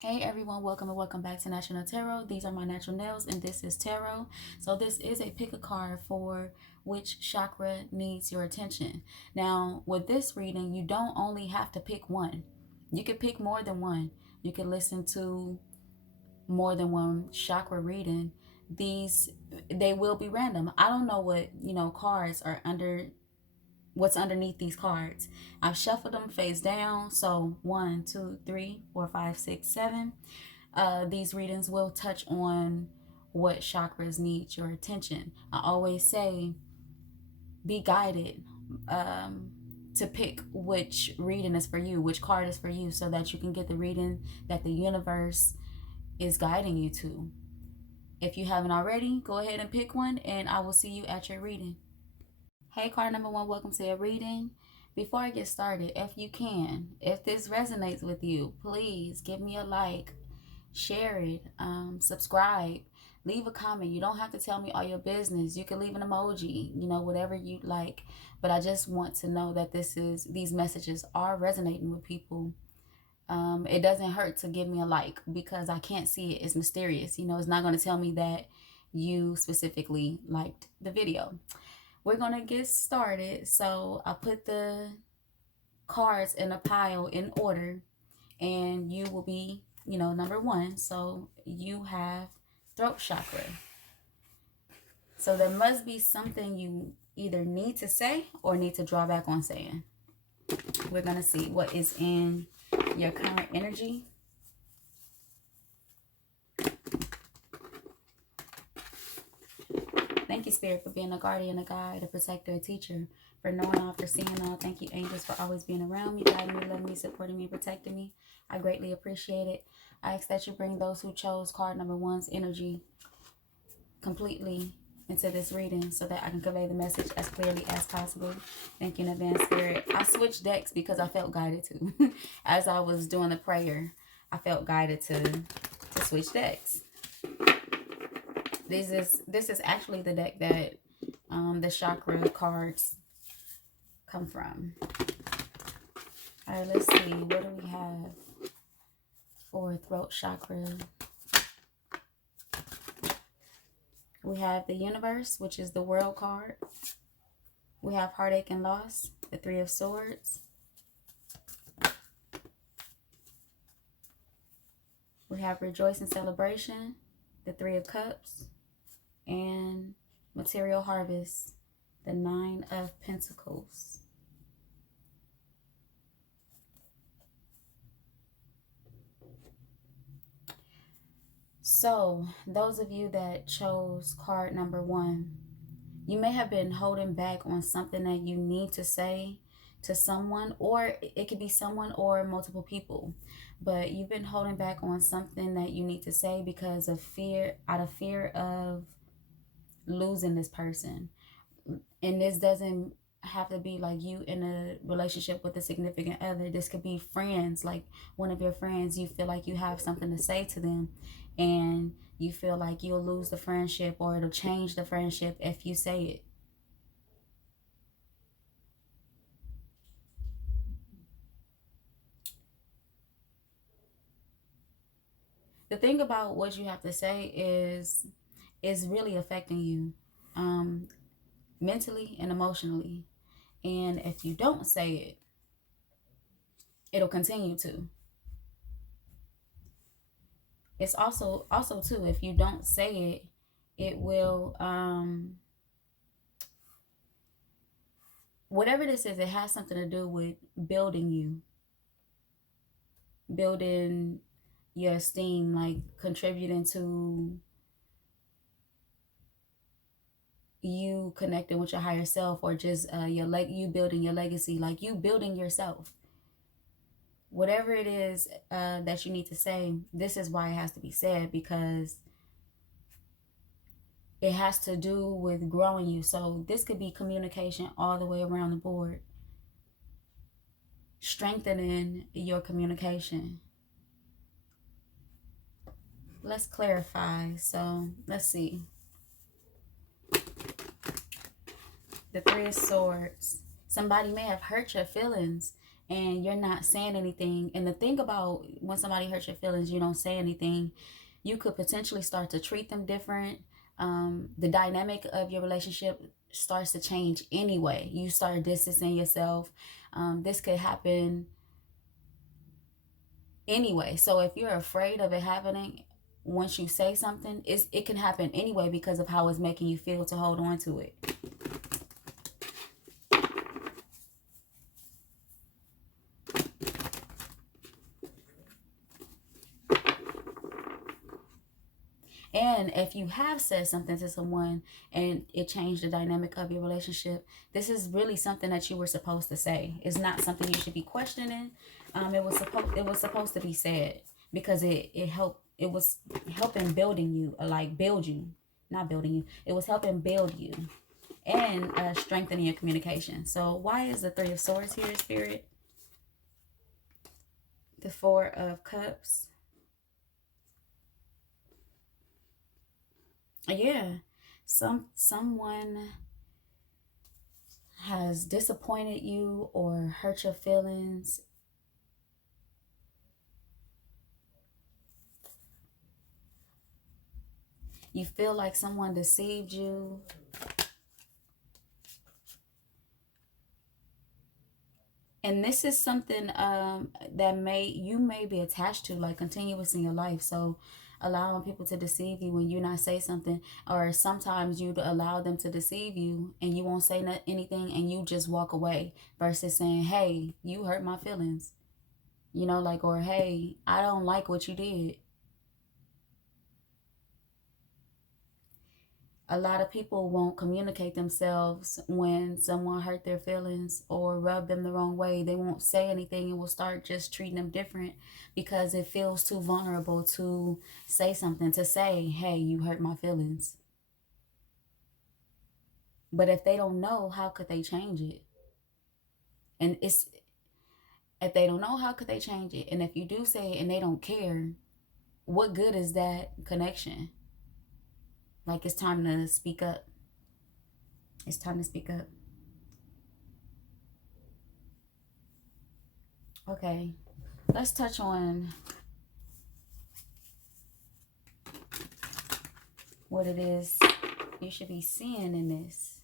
Hey everyone, welcome and welcome back to National Tarot. These are my natural nails and this is tarot. So this is a pick a card for which chakra needs your attention. Now with this reading, you don't only have to pick one. You can pick more than one. You can listen to more than one chakra reading. They will be random. I don't know what, cards are what's underneath these cards. I've shuffled them face down. So 1, 2, 3, 4, 5, 6, 7. These readings will touch on what chakras need your attention. I always say be guided to pick which reading is for you, which card is for you, so that you can get the reading that the universe is guiding you to. If you haven't already, go ahead and pick one and I will see you at your reading. Hey, card number 1, welcome to your reading. Before I get started, if this resonates with you, please give me a like, share it, subscribe, leave a comment. You don't have to tell me all your business. You can leave an emoji, whatever you'd like. But I just want to know that these messages are resonating with people. It doesn't hurt to give me a like because I can't see it. It's mysterious. It's not going to tell me that you specifically liked the video. We're going to get started. So I put the cards in a pile in order, and you will be, number 1. So you have throat chakra. So there must be something you either need to say or need to draw back on saying. We're going to see what is in your current energy. Thank you, Spirit, for being a guardian, a guide, a protector, a teacher, for knowing all, for seeing all. Thank you, angels, for always being around me, guiding me, loving me, supporting me, protecting me. I greatly appreciate it. I ask that you bring those who chose card number 1's energy completely into this reading so that I can convey the message as clearly as possible. Thank you in advance, Spirit. I switched decks because I felt guided to. As I was doing the prayer, I felt guided to switch decks. This is actually the deck that the chakra cards come from. All right, let's see. What do we have for throat chakra? We have the universe, which is the world card. We have heartache and loss, the 3 of swords. We have rejoice and celebration, the 3 of cups. And material harvest, the 9 of pentacles. So those of you that chose card number 1, you may have been holding back on something that you need to say to someone, or it could be someone or multiple people, but you've been holding back on something that you need to say because of fear, out of fear of losing this person. And this doesn't have to be like you in a relationship with a significant other. This could be friends, like one of your friends. You feel like you have something to say to them and you feel like you'll lose the friendship or it'll change the friendship if you say it. The thing about what you have to say is really affecting you mentally and emotionally. And if you don't say it, it'll continue to. It's also too, if you don't say it, it will whatever this is, it has something to do with building you, building your esteem, like contributing to you connecting with your higher self, or just you building your legacy, like you building yourself. Whatever it is that you need to say, this is why it has to be said, because it has to do with growing you. So this could be communication all the way around the board, strengthening your communication. Let's clarify. So let's see. The 3 of swords. Somebody may have hurt your feelings and you're not saying anything. And the thing about when somebody hurts your feelings, you don't say anything, you could potentially start to treat them different. The dynamic of your relationship starts to change anyway. You start distancing yourself. This could happen anyway. So if you're afraid of it happening, once you say something, it can happen anyway because of how it's making you feel to hold on to it. And if you have said something to someone and it changed the dynamic of your relationship, this is really something that you were supposed to say. It's not something you should be questioning. It was supposed to be said because it was helping building you, like build you, not building you. It was helping build you and strengthening your communication. So why is the Three of Swords here, Spirit? The Four of Cups. Yeah, someone has disappointed you or hurt your feelings. You feel like someone deceived you. And this is something that you may be attached to, like, continuous in your life. So allowing people to deceive you when you not say something, or sometimes you allow them to deceive you and you won't say anything and you just walk away, versus saying, hey, you hurt my feelings, like, or hey, I don't like what you did. A lot of people won't communicate themselves when someone hurt their feelings or rub them the wrong way. They won't say anything and will start just treating them different because it feels too vulnerable to say something, to say, hey, you hurt my feelings. But if they don't know, how could they change it? And if they don't know, how could they change it? And if you do say it and they don't care, what good is that connection? Like, it's time to speak up. It's time to speak up. Okay, let's touch on what it is you should be seeing in this.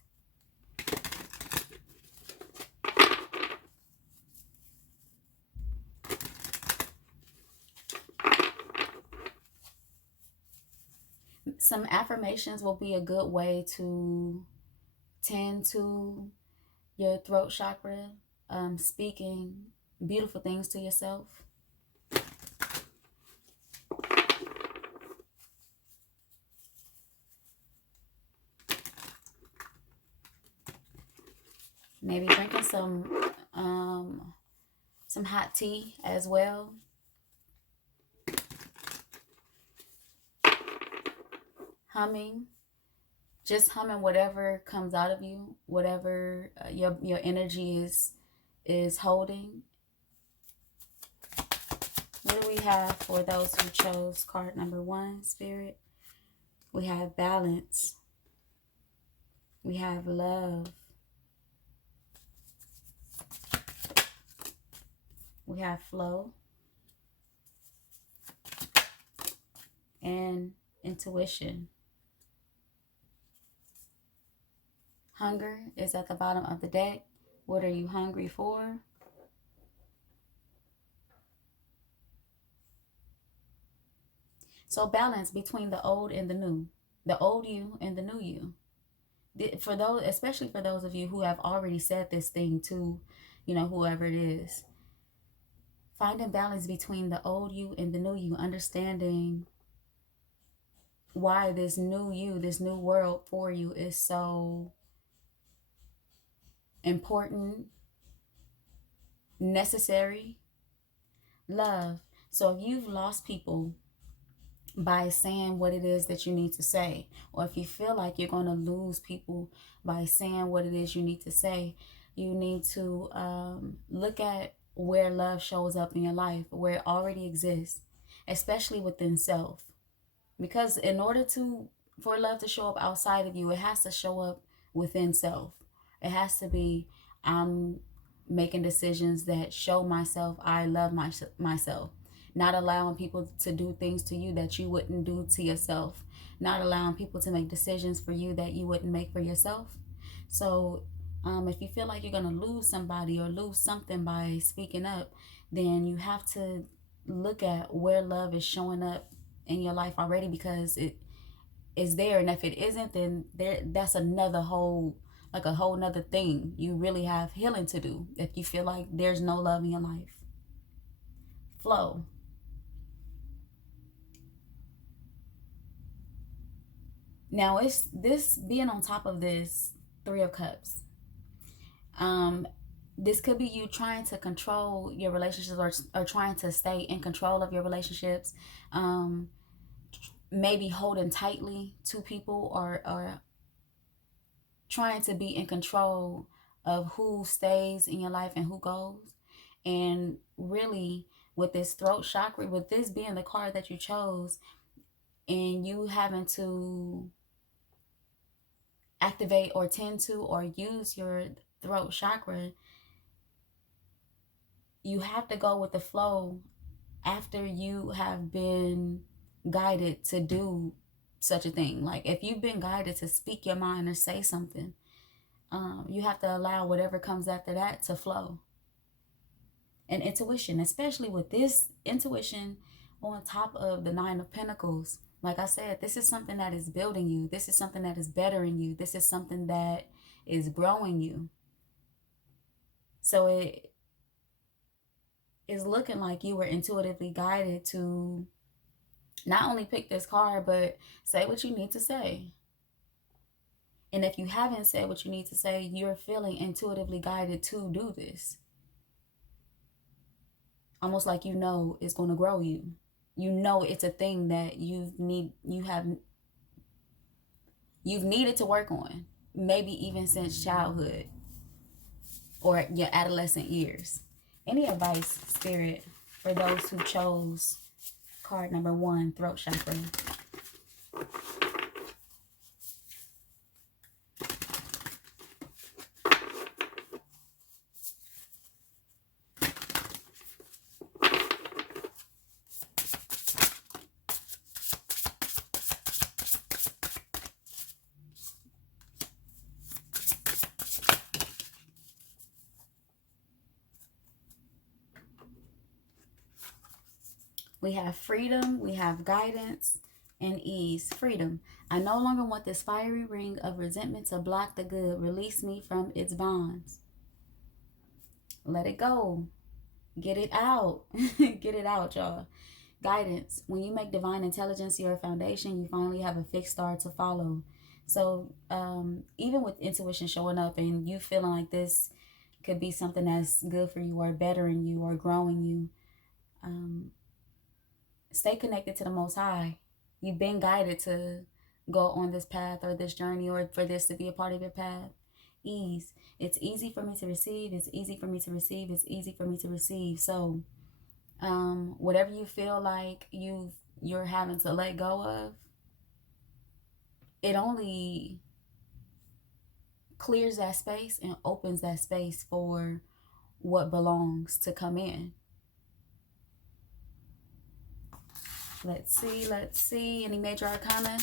Some affirmations will be a good way to tend to your throat chakra, speaking beautiful things to yourself. Maybe drinking some hot tea as well. Humming, just humming whatever comes out of you, whatever your energy is holding. What do we have for those who chose card number 1, Spirit? We have balance. We have love. We have flow. And intuition. Hunger is at the bottom of the deck. What are you hungry for? So balance between the old and the new. The old you and the new you. For those, especially for those of you who have already said this thing to, whoever it is. Finding balance between the old you and the new you. Understanding why this new you, this new world for you is so important, necessary. Love. So if you've lost people by saying what it is that you need to say, or if you feel like you're going to lose people by saying what it is you need to say, you need to look at where love shows up in your life, where it already exists, especially within self. Because in order for love to show up outside of you, it has to show up within self. It has to be, I'm making decisions that show myself I love myself. Not allowing people to do things to you that you wouldn't do to yourself. Not allowing people to make decisions for you that you wouldn't make for yourself. So if you feel like you're going to lose somebody or lose something by speaking up, then you have to look at where love is showing up in your life already, because it is there. And if it isn't, then that's another whole, like a whole nother thing. You really have healing to do if you feel like there's no love in your life. Flow. Now it's this being on top of this Three of Cups. This could be you trying to control your relationships, or trying to stay in control of your relationships. Maybe holding tightly to people, or trying to be in control of who stays in your life and who goes. And really, with this throat chakra, with this being the card that you chose, and you having to activate or tend to or use your throat chakra, you have to go with the flow after you have been guided to do such a thing. Like if you've been guided to speak your mind or say something, you have to allow whatever comes after that to flow. And intuition, especially with this intuition on top of the Nine of Pentacles, like I said, this is something that is building you. This is something that is bettering you. This is something that is growing you. So it is looking like you were intuitively guided to not only pick this card, but say what you need to say. And if you haven't said what you need to say, you're feeling intuitively guided to do this. Almost like you know it's going to grow you. You know it's a thing that you've needed to work on, maybe even since childhood or your adolescent years. Any advice, Spirit, for those who chose card number 1, throat chakra? We have freedom, we have guidance, and ease. Freedom. I no longer want this fiery ring of resentment to block the good. Release me from its bonds. Let it go. Get it out. Get it out, y'all. Guidance. When you make divine intelligence your foundation, you finally have a fixed star to follow. So even with intuition showing up and you feeling like this could be something that's good for you or bettering you or growing you, stay connected to the Most High. You've been guided to go on this path or this journey, or for this to be a part of your path. Ease. It's easy for me to receive. It's easy for me to receive. It's easy for me to receive. So whatever you feel like you're having to let go of, it only clears that space and opens that space for what belongs to come in. Let's see. Any major arcana?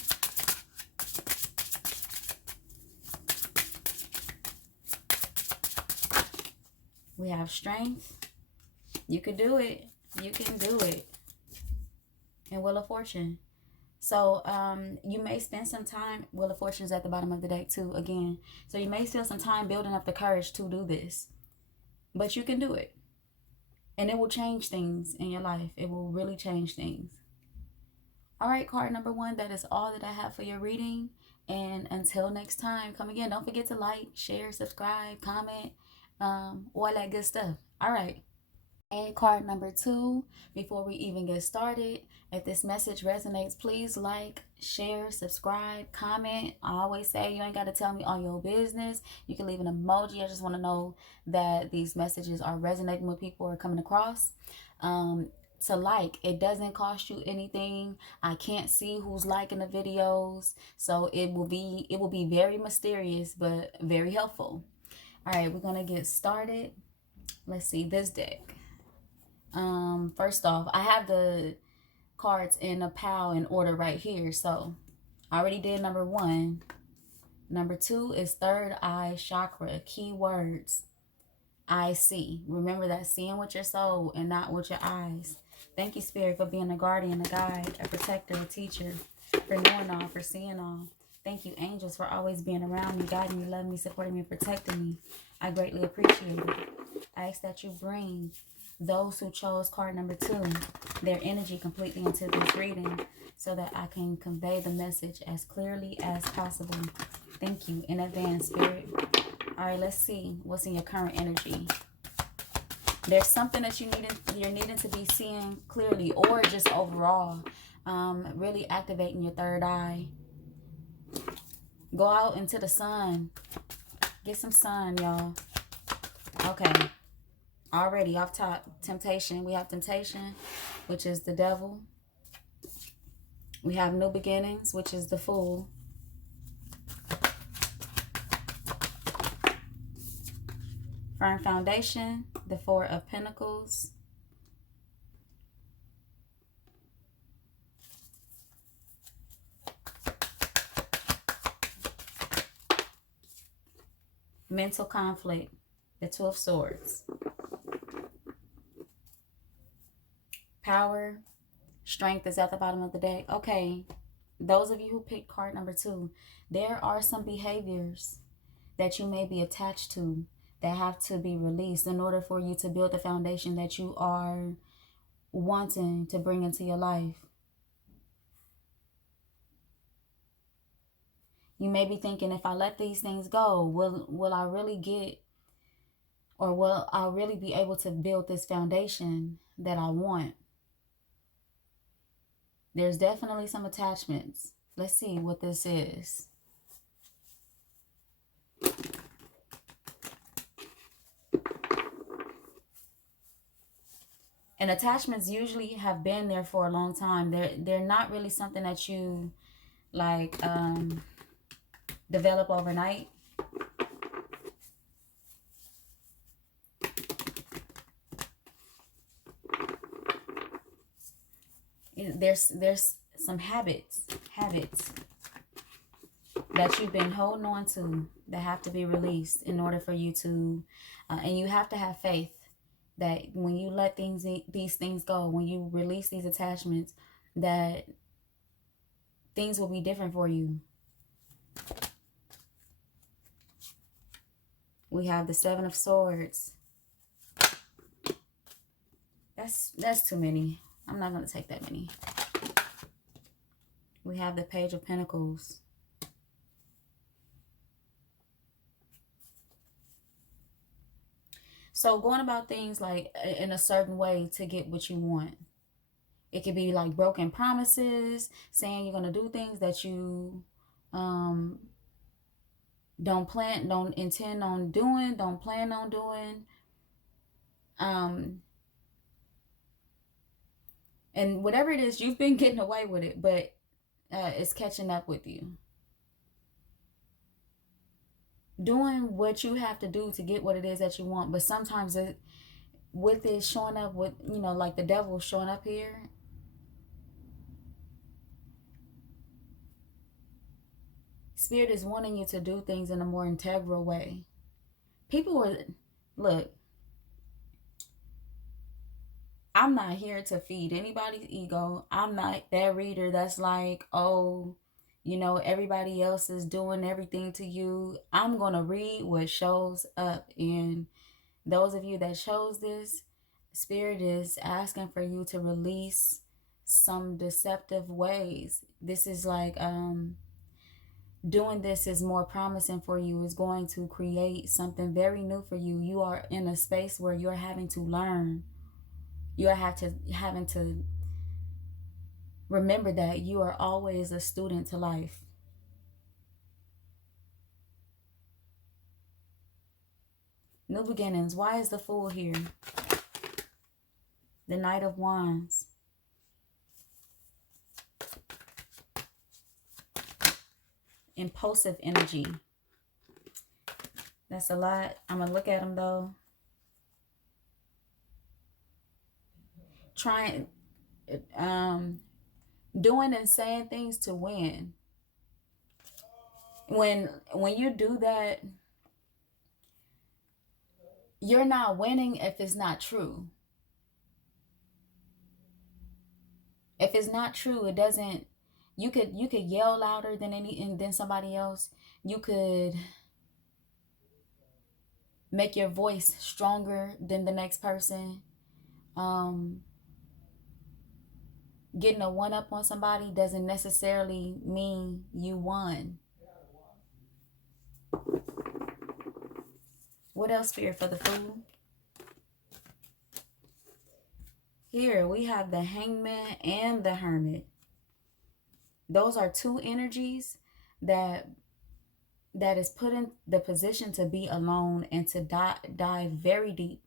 We have strength. You can do it. You can do it. And Wheel of Fortune. So you may spend some time, Wheel of Fortune is at the bottom of the deck too, again. So you may spend some time building up the courage to do this. But you can do it. And it will change things in your life. It will really change things. All right, card number 1, that is all that I have for your reading. And until next time, come again. Don't forget to like, share, subscribe, comment, all that good stuff. All right. And card number 2, before we even get started, if this message resonates, please like, share, subscribe, comment. I always say you ain't got to tell me all your business. You can leave an emoji. I just want to know that these messages are resonating with people or coming across. To like, it doesn't cost you anything. I can't see who's liking the videos, so it will be very mysterious but very helpful. All right, we're gonna get started. Let's see this deck. First off, I have the cards in a pile in order right here. So I already did number 1. Number 2 is third eye chakra. Keywords: I see. Remember that, seeing with your soul and not with your eyes. Thank you, Spirit, for being a guardian, a guide, a protector, a teacher, for knowing all, for seeing all. Thank you, angels, for always being around me, guiding me, loving me, supporting me, protecting me. I greatly appreciate it. I ask that you bring those who chose card number 2, their energy completely into this reading so that I can convey the message as clearly as possible. Thank you in advance, Spirit. All right, let's see what's in your current energy. There's something that you're needing to be seeing clearly, or just overall, really activating your third eye. Go out into the sun. Get some sun, y'all. Okay. Already off top, temptation. We have temptation, which is the devil. We have new beginnings, which is the fool. Firm foundation, the 4 of Pentacles. Mental conflict, the 2 of Swords. Power, strength is at the bottom of the deck. Okay, those of you who picked card number 2, there are some behaviors that you may be attached to that have to be released in order for you to build the foundation that you are wanting to bring into your life. You may be thinking, if I let these things go, will I really get, or will I really be able to build this foundation that I want? There's definitely some attachments. Let's see what this is. And attachments usually have been there for a long time. They're not really something that you like develop overnight. There's some habits that you've been holding on to that have to be released in order for you to, and you have to have faith that when you let these things go, when you release these attachments, that things will be different for you. We have the 7 of Swords. That's too many. I'm not going to take that many. We have the Page of Pentacles. So going about things like in a certain way to get what you want. It could be like broken promises, saying you're going to do things that you don't intend on doing, don't plan on doing. And whatever it is, you've been getting away with it, but it's catching up with you. Doing what you have to do to get what it is that you want, but sometimes with it showing up with, like the devil showing up here, Spirit is wanting you to do things in a more integral way. Look, I'm not here to feed anybody's ego. I'm not that reader that's like, oh, everybody else is doing everything to you. I'm going to read what shows up. And those of you that chose this, Spirit is asking for you to release some deceptive ways. This is like, doing this is more promising for you. Is going to create something very new for you. You are in a space where you're having to learn. You're having to remember that you are always a student to life. New beginnings. Why is the Fool here? The Knight of Wands. Impulsive energy. That's a lot. I'm going to look at them though. trying, doing and saying things to win. When you do that, you're not winning if it's not true. If it's not true, it doesn't. You could yell louder than somebody else. You could make your voice stronger than the next person. Getting a one up on somebody doesn't necessarily mean you won. What else, Spirit, for the Fool? Here we have the Hangman and the Hermit. Those are two energies that is put in the position to be alone and to dive very deep,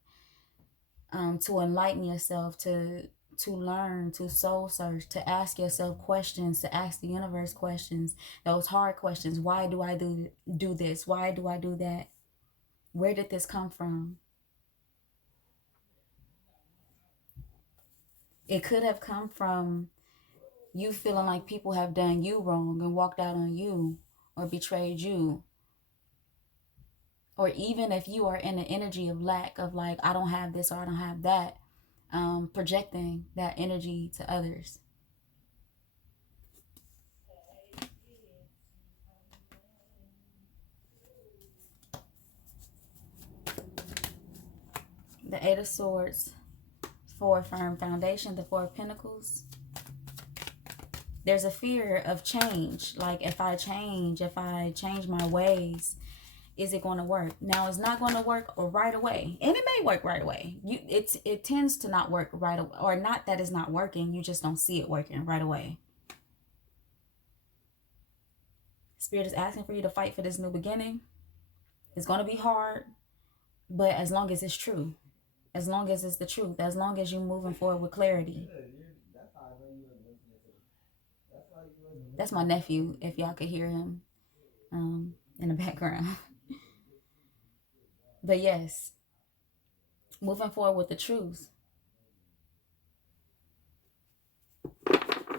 to enlighten yourself, to learn, to soul search, to ask yourself questions, to ask the universe questions, those hard questions. Why do I do this? Why do I do that? Where did this come from? It could have come from you feeling like people have done you wrong and walked out on you or betrayed you. Or even if you are in the energy of lack, of like, I don't have this or I don't have that, projecting that energy to others. The Eight of Swords for a firm foundation. The Four of Pentacles. There's a fear of change. Like, if I change my ways, is it going to work? Now, it's not going to work right away. And it may work right away. It tends to not work right away. Or not that it's not working. You just don't see it working right away. Spirit is asking for you to fight for this new beginning. It's going to be hard. But as long as it's true. As long as it's the truth. As long as you're moving forward with clarity. That's my nephew, if y'all could hear him in the background. But yes, moving forward with the truth.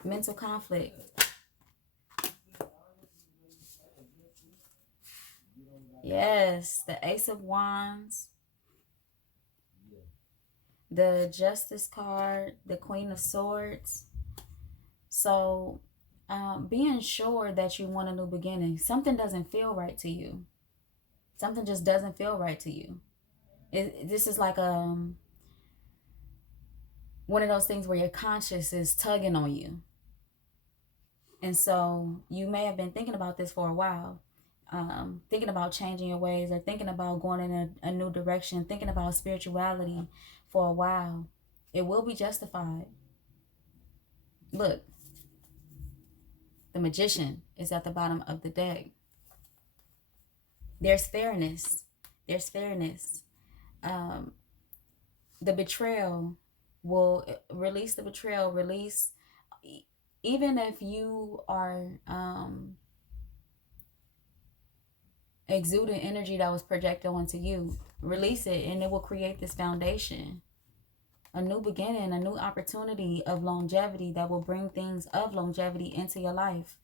Mental conflict. Yes, the Ace of Wands. The Justice card. The Queen of Swords. So, being sure that you want a new beginning. Something doesn't feel right to you. Something just doesn't feel right to you. This is like one of those things where your conscience is tugging on you. And so you may have been thinking about this for a while. Thinking about changing your ways, or thinking about going in a new direction, thinking about spirituality for a while. It will be justified. Look, the Magician is at the bottom of the deck. There's fairness. There's fairness. The betrayal will release the betrayal. Release, even if you are exuding energy that was projected onto you, release it, and it will create this foundation. A new beginning, a new opportunity of longevity that will bring things of longevity into your life.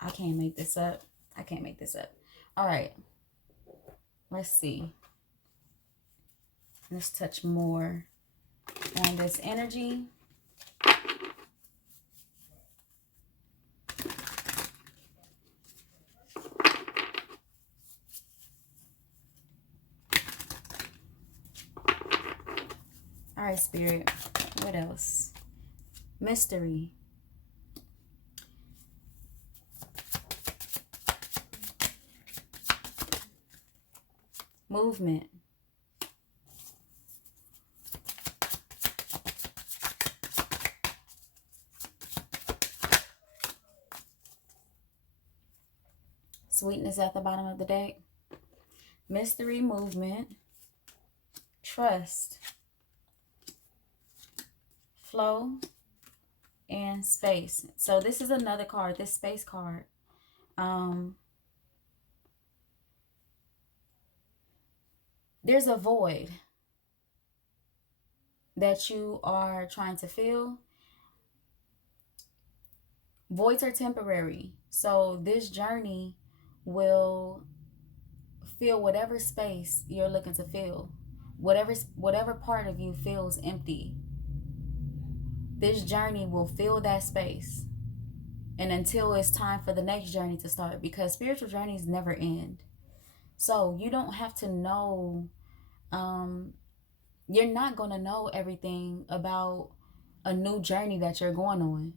I can't make this up. I can't make this up. All right. Let's see. Let's touch more on this energy. All right, Spirit. What else? Mystery. Movement. Sweetness at the bottom of the deck. Mystery, movement, trust, flow, and space. So this is another card, this space card. There's a void. that you are trying to fill, voids are temporary. So this journey will fill whatever space you're looking to fill. Whatever part of you feels empty, this journey will fill that space. And until it's time for the next journey to start, because spiritual journeys never end. So you don't have to know, you're not going to know everything about a new journey that you're going on.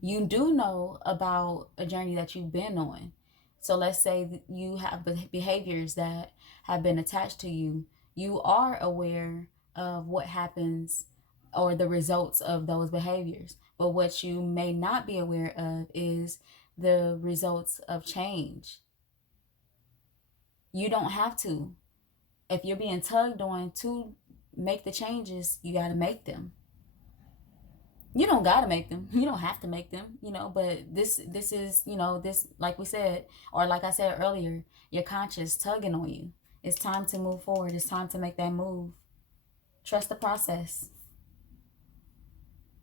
You do know about a journey that you've been on. So let's say you have behaviors that have been attached to you. You are aware of what happens or the results of those behaviors. But what you may not be aware of is the results of change. You don't have to. If you're being tugged on to make the changes, you got to make them. You don't got to make them. You don't have to make them, but this is, this, like we said, or like I said earlier, your conscience tugging on you. It's time to move forward. It's time to make that move. Trust the process.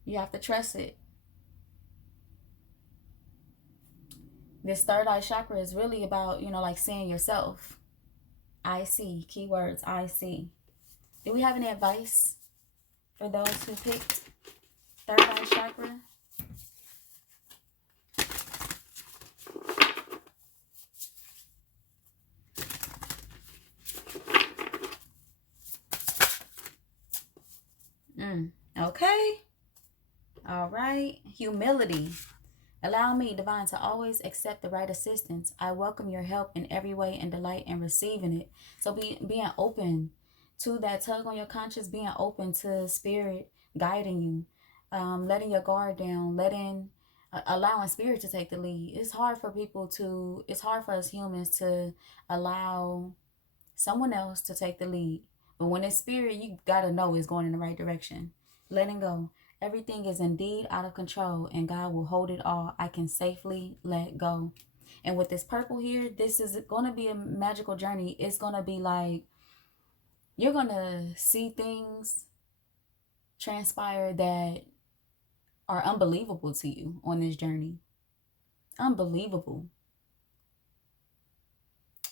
You have to trust it. This third eye chakra is really about, like seeing yourself. I see. Keywords, I see. Do we have any advice for those who picked third eye chakra? Okay. All right. Humility. Allow me, divine, to always accept the right assistance. I welcome your help in every way and delight in receiving it. So being open to that tug on your conscience, being open to spirit guiding you, letting your guard down, allowing spirit to take the lead. It's hard for us humans to allow someone else to take the lead. But when it's spirit, you got to know it's going in the right direction. Letting go. Everything is indeed out of control and God will hold it all. I can safely let go. And with this purple here, this is going to be a magical journey. It's going to be like, you're going to see things transpire that are unbelievable to you on this journey. Unbelievable.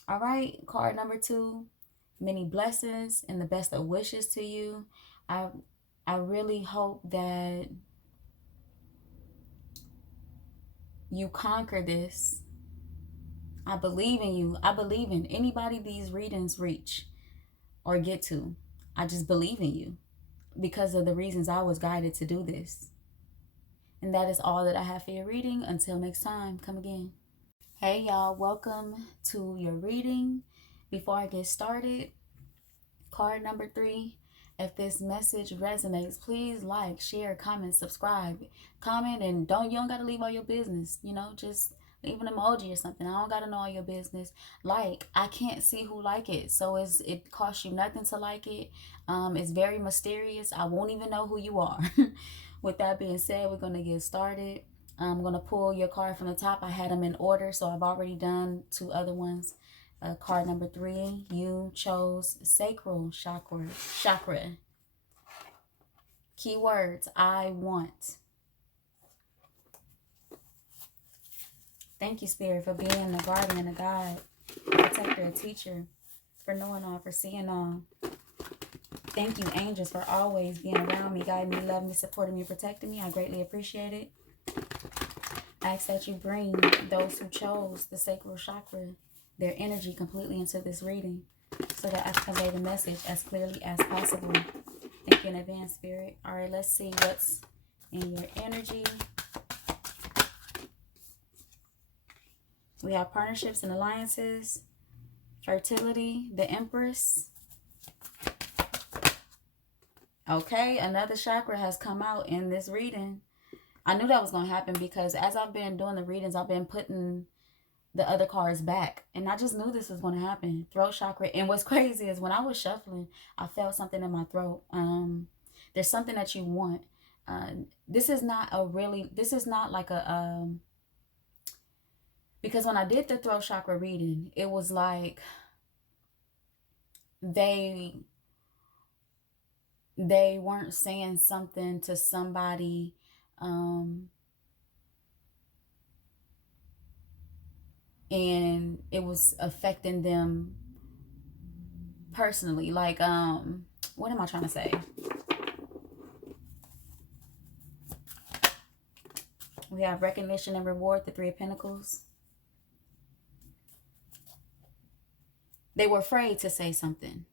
All right, card number 2. Many blessings and the best of wishes to you. I really hope that you conquer this. I believe in you. I believe in anybody these readings reach or get to. I just believe in you because of the reasons I was guided to do this. And that is all that I have for your reading. Until next time, come again. Hey y'all, welcome to your reading. Before I get started, card number 3. If this message resonates, please like, share, comment, subscribe. Comment, and you don't got to leave all your business. Just leave an emoji or something. I don't got to know all your business. I can't see who like it. So it costs you nothing to like it. It's very mysterious. I won't even know who you are. With that being said, we're going to get started. I'm going to pull your card from the top. I had them in order, so I've already done 2 other ones. Card number 3, you chose sacral chakra. Keywords, I want. Thank you, Spirit, for being a guardian, a guide, a protector, a teacher, for knowing all, for seeing all. Thank you, angels, for always being around me, guiding me, loving me, supporting me, protecting me. I greatly appreciate it. I ask that you bring those who chose the sacral chakra, their energy completely into this reading so that I can convey the message as clearly as possible. Thank you in advance, Spirit. All right, let's see what's in your energy. We have partnerships and alliances, fertility, the Empress. Okay, another chakra has come out in this reading. I knew that was going to happen because as I've been doing the readings, I've been putting the other cards back. And I just knew this was going to happen. Throat chakra. And what's crazy is when I was shuffling, I felt something in my throat. There's something that you want. This is not like a, because when I did the throat chakra reading, it was like they weren't saying something to somebody um, and it was affecting them personally. Like, what am I trying to say? We have recognition and reward, the Three of Pentacles. They were afraid to say something.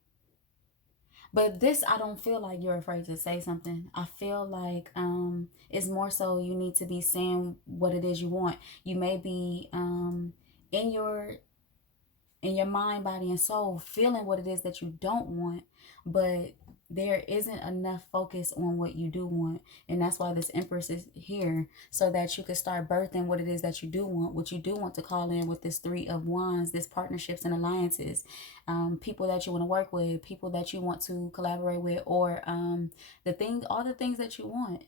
But this, I don't feel like you're afraid to say something. I feel like it's more so you need to be saying what it is you want. You may be in your mind, body, and soul feeling what it is that you don't want, but there isn't enough focus on what you do want. And that's why this Empress is here, so that you can start birthing what it is that you do want, what you do want to call in with this Three of Wands, this partnerships and alliances, people that you want to work with, people that you want to collaborate with, or all the things that you want.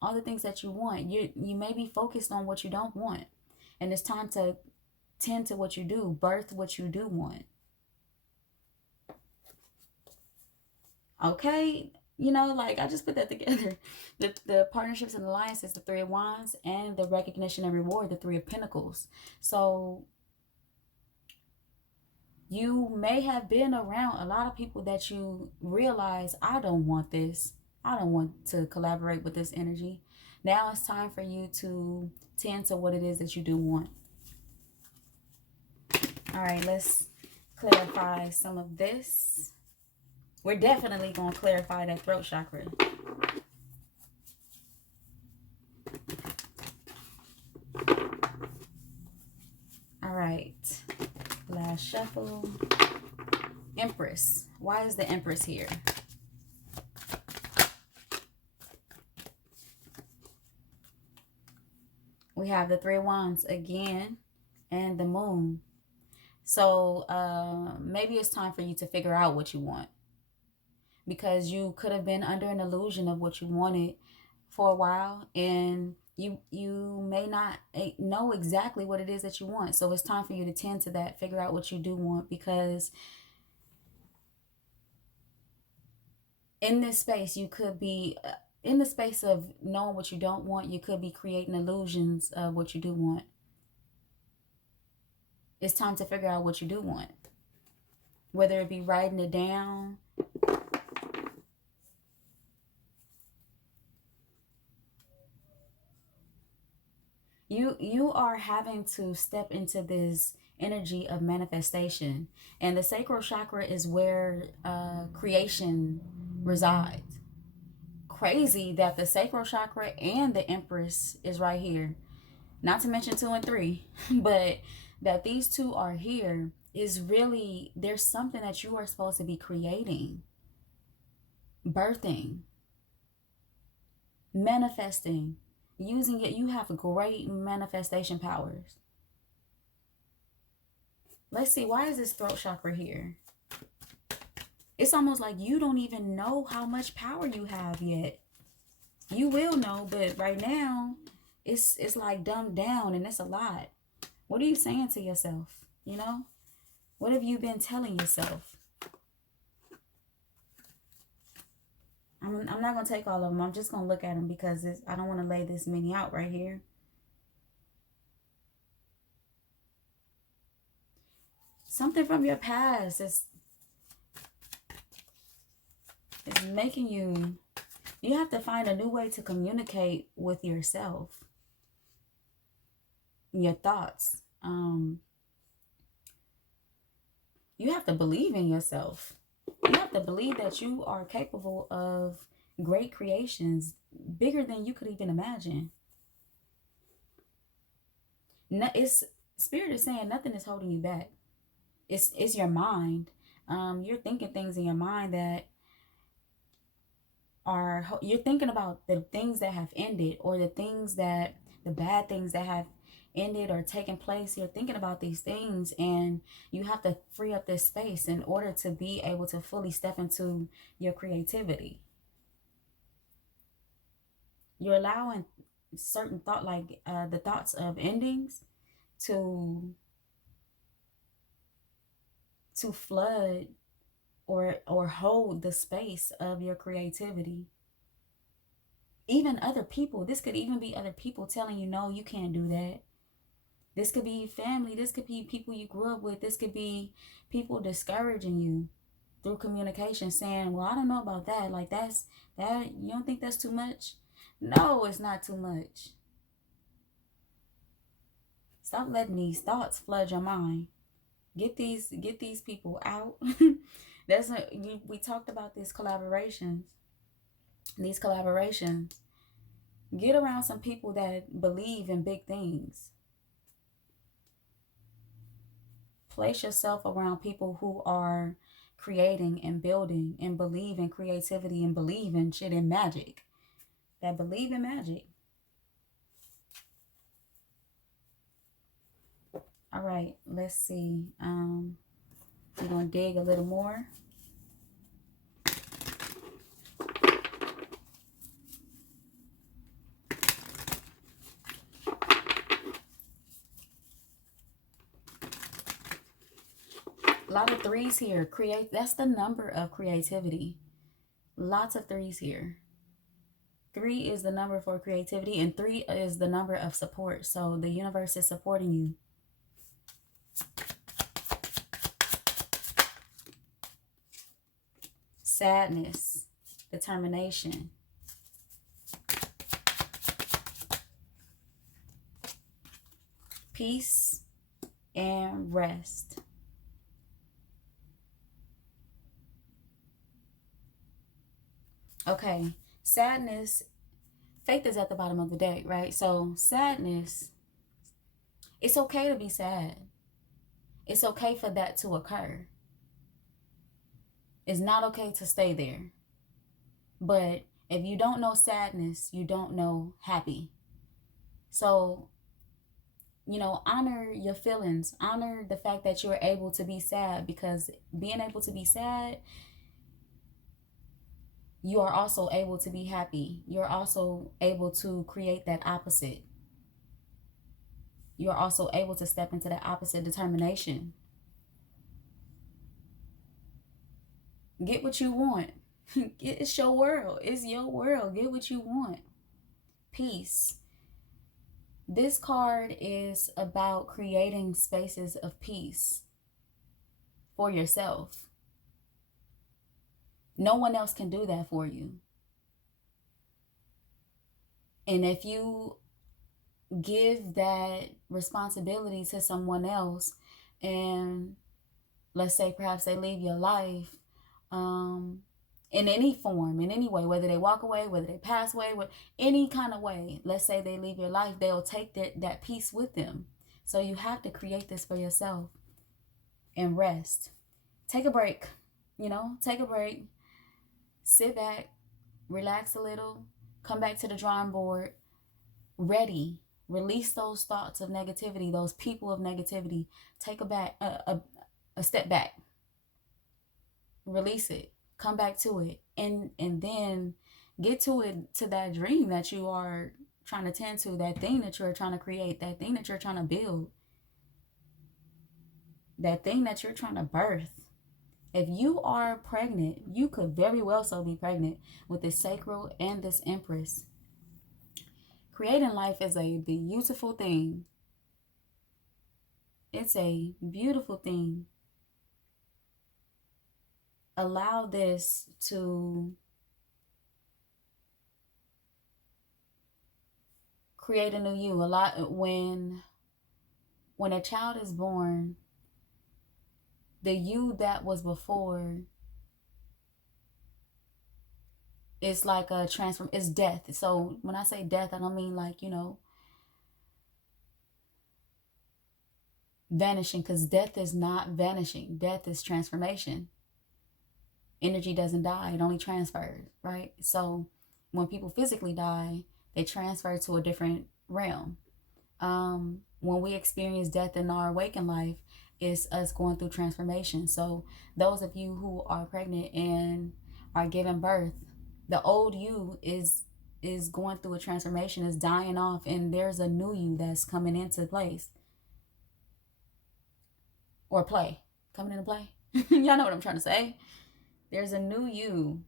All the things that you want. You may be focused on what you don't want. And it's time to tend to what you do, birth what you do want. Okay, like I just put that together. The partnerships and alliances, the Three of Wands, and the recognition and reward, the Three of Pentacles. So you may have been around a lot of people that you realize, I don't want this. I don't want to collaborate with this energy. Now it's time for you to tend to what it is that you do want. All right, let's clarify some of this. We're definitely going to clarify that throat chakra. All right, last shuffle. Empress. Why is the Empress here? We have the Three of Wands again and the Moon. So maybe it's time for you to figure out what you want, because you could have been under an illusion of what you wanted for a while, and you may not know exactly what it is that you want. So it's time for you to tend to that, figure out what you do want, because in this space you could be in the space of knowing what you don't want, you could be creating illusions of what you do want. It's time to figure out what you do want, whether it be writing it down, you are having to step into this energy of manifestation. And the sacral chakra is where creation resides. Crazy that the sacral chakra and the Empress is right here. Not to mention 2 and 3, but that these two are here is really, there's something that you are supposed to be creating, birthing, manifesting, using it. You have great manifestation powers. Let's see, why is this throat chakra here? It's almost like you don't even know how much power you have yet. You will know, but right now it's like dumbed down, and it's a lot. What are you saying to yourself? What have you been telling yourself? I'm not going to take all of them. I'm just going to look at them because I don't want to lay this many out right here. Something from your past is making you have to find a new way to communicate with yourself, your thoughts. You have to believe in yourself. You have to believe that you are capable of great creations, bigger than you could even imagine. Spirit is saying nothing is holding you back. It's your mind. You're thinking things in your mind that you're thinking about the things that have ended, or the bad things that have ended or taken place. You're thinking about these things, and you have to free up this space in order to be able to fully step into your creativity. You're allowing certain thought, like the thoughts of endings, to flood or hold the space of your creativity. Even other people, this could even be other people telling you, no, you can't do that. This could be family, this could be people you grew up with, this could be people discouraging you through communication, saying, well, I don't know about that, like that, you don't think that's too much? No, it's not too much. Stop letting these thoughts flood your mind. Get these people out. We talked about these collaborations. Get around some people that believe in big things. Place yourself around people who are creating and building and believe in creativity and believe in shit and magic. That believe in magic. All right, let's see. We're gonna dig a little more. A lot of threes here. That's the number of creativity. Lots of threes here. 3 is the number for creativity, and 3 is the number of support. So the universe is supporting you. Sadness, determination. Peace and rest. Okay, sadness, faith is at the bottom of the deck, right? So sadness, it's okay to be sad. It's okay for that to occur. It's not okay to stay there. But if you don't know sadness, you don't know happy. So, honor your feelings. Honor the fact that you're able to be sad, because being able to be sad, you are also able to be happy. You're also able to create that opposite. You're also able to step into that opposite determination. Get what you want. It's your world. It's your world. Get what you want. Peace. This card is about creating spaces of peace for yourself. No one else can do that for you. And if you give that responsibility to someone else, and let's say perhaps they leave your life, in any form, in any way, whether they walk away, whether they pass away, any kind of way, let's say they leave your life, they'll take that peace with them. So you have to create this for yourself and rest. Take a break, take a break, sit back, relax a little, come back to the drawing board, ready, release those thoughts of negativity, those people of negativity, take a step back, release it. Come back to it, and then get to that dream that you are trying to tend to, that thing that you're trying to create, that thing that you're trying to build, that thing that you're trying to birth. If you are pregnant, you could very well so be pregnant with this sacral and this empress. Creating life is a beautiful thing. It's a beautiful thing. Allow this to create a new you. A lot when a child is born, the you that was before is like it's death. So when I say death, I don't mean like, vanishing, because death is not vanishing. Death is transformation. Energy doesn't die, it only transfers, right? So when people physically die, they transfer to a different realm. When we experience death in our awakened life, it's us going through transformation. So those of you who are pregnant and are giving birth, the old you is going through a transformation, is dying off, and there's a new you that's coming into place. Or coming into play. Y'all know what I'm trying to say. There's a new you.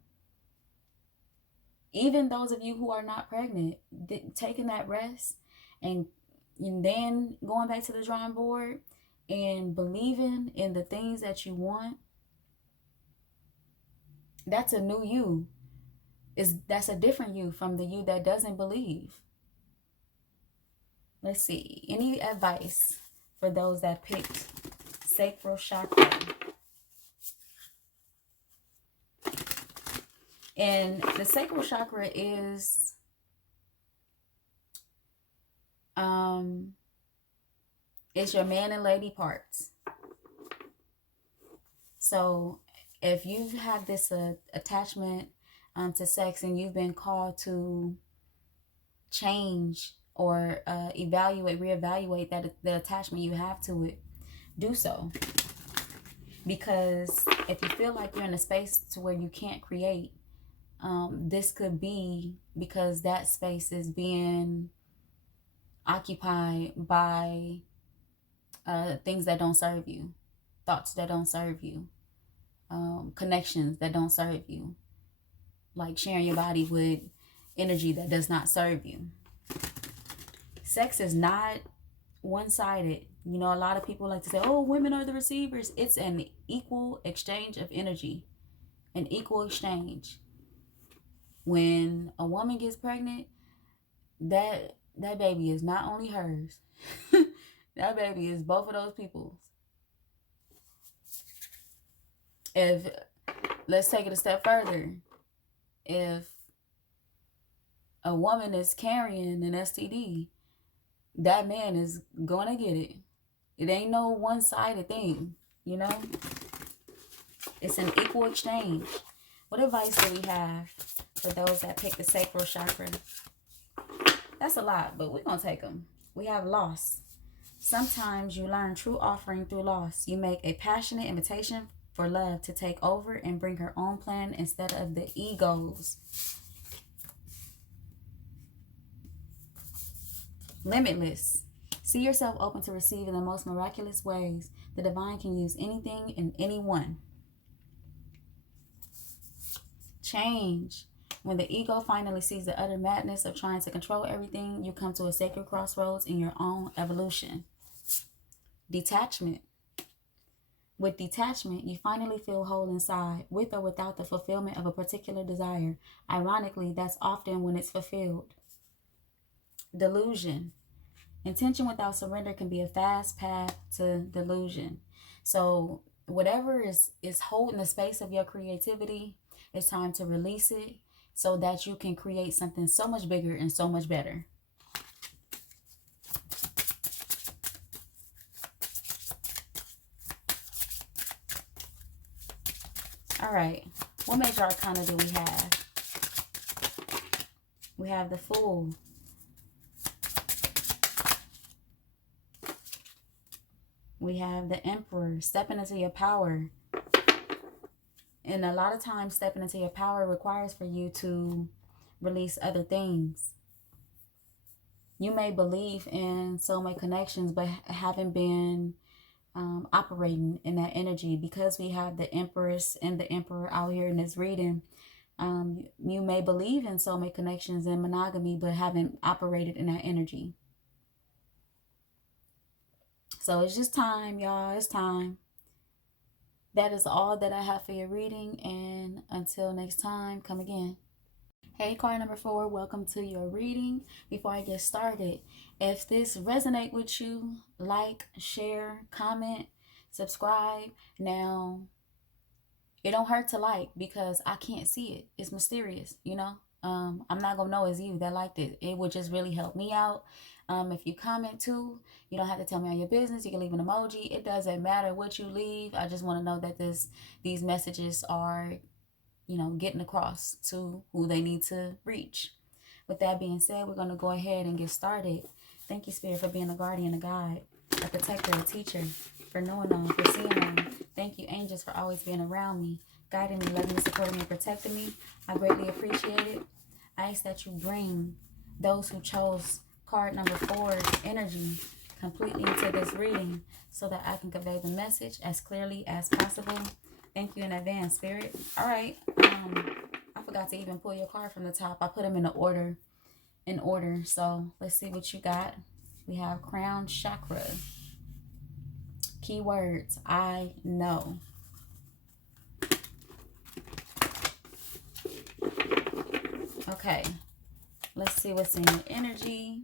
Even those of you who are not pregnant, taking that rest and then going back to the drawing board and believing in the things that you want, that's a new you. That's a different you from the you that doesn't believe. Let's see. Any advice for those that picked sacral chakra? And the sacral chakra is it's your man and lady parts. So if you have this attachment to sex and you've been called to change or reevaluate the attachment you have to it, do so. Because if you feel like you're in a space to where you can't create, this could be because that space is being occupied by things that don't serve you, thoughts that don't serve you, connections that don't serve you, like sharing your body with energy that does not serve you. Sex is not one-sided. You know, a lot of people like to say, oh, women are the receivers. It's an equal exchange of energy, an equal exchange. When a woman gets pregnant, that baby is not only hers. That baby is both of those people's. If, let's take it a step further. If a woman is carrying an STD, that man is going to get it. It ain't no one-sided thing, you know? It's an equal exchange. What advice do we have for those that pick the sacral chakra? That's a lot, but we're going to take them. We have loss. Sometimes you learn true offering through loss. You make a passionate invitation for love to take over and bring her own plan instead of the ego's. Limitless. See yourself open to receive in the most miraculous ways. The divine can use anything and anyone. Change. When the ego finally sees the utter madness of trying to control everything, you come to a sacred crossroads in your own evolution. Detachment. With detachment, you finally feel whole inside, with or without the fulfillment of a particular desire. Ironically, that's often when it's fulfilled. Delusion. Intention without surrender can be a fast path to delusion. So whatever is holding the space of your creativity, it's time to release it so that you can create something so much bigger and so much better. All right, what major arcana do we have? We have the Fool. We have the Emperor, stepping into your power. And a lot of times stepping into your power requires for you to release other things. You may believe in soulmate connections, but haven't been operating in that energy. Because we have the Empress and the Emperor out here in this reading, you may believe in soulmate connections and monogamy, but haven't operated in that energy. So it's just time, y'all. It's time. That is all that I have for your reading. And until next time, come again. Hey, card number 4, welcome to your reading. Before I get started, if this resonates with you, like, share, comment, subscribe. Now, it don't hurt to like because I can't see it. It's mysterious, you know. I'm not going to know it's you that liked it. It would just really help me out. If you comment too, you don't have to tell me all your business. You can leave an emoji. It doesn't matter what you leave. I just want to know that these messages are, you know, getting across to who they need to reach. With that being said, we're going to go ahead and get started. Thank you, Spirit, for being a guardian, a guide, a protector, a teacher, for knowing all, for seeing all. Thank you, angels, for always being around me, guiding me, loving me, supporting me, and protecting me. I greatly appreciate it. I ask that you bring those who chose card number 4's energy completely into this reading so that I can convey the message as clearly as possible. Thank you in advance, Spirit. All right. I forgot to even pull your card from the top. I put them in order. So let's see what you got. We have Crown Chakra. Keywords, I know. Okay. Let's see what's in your energy.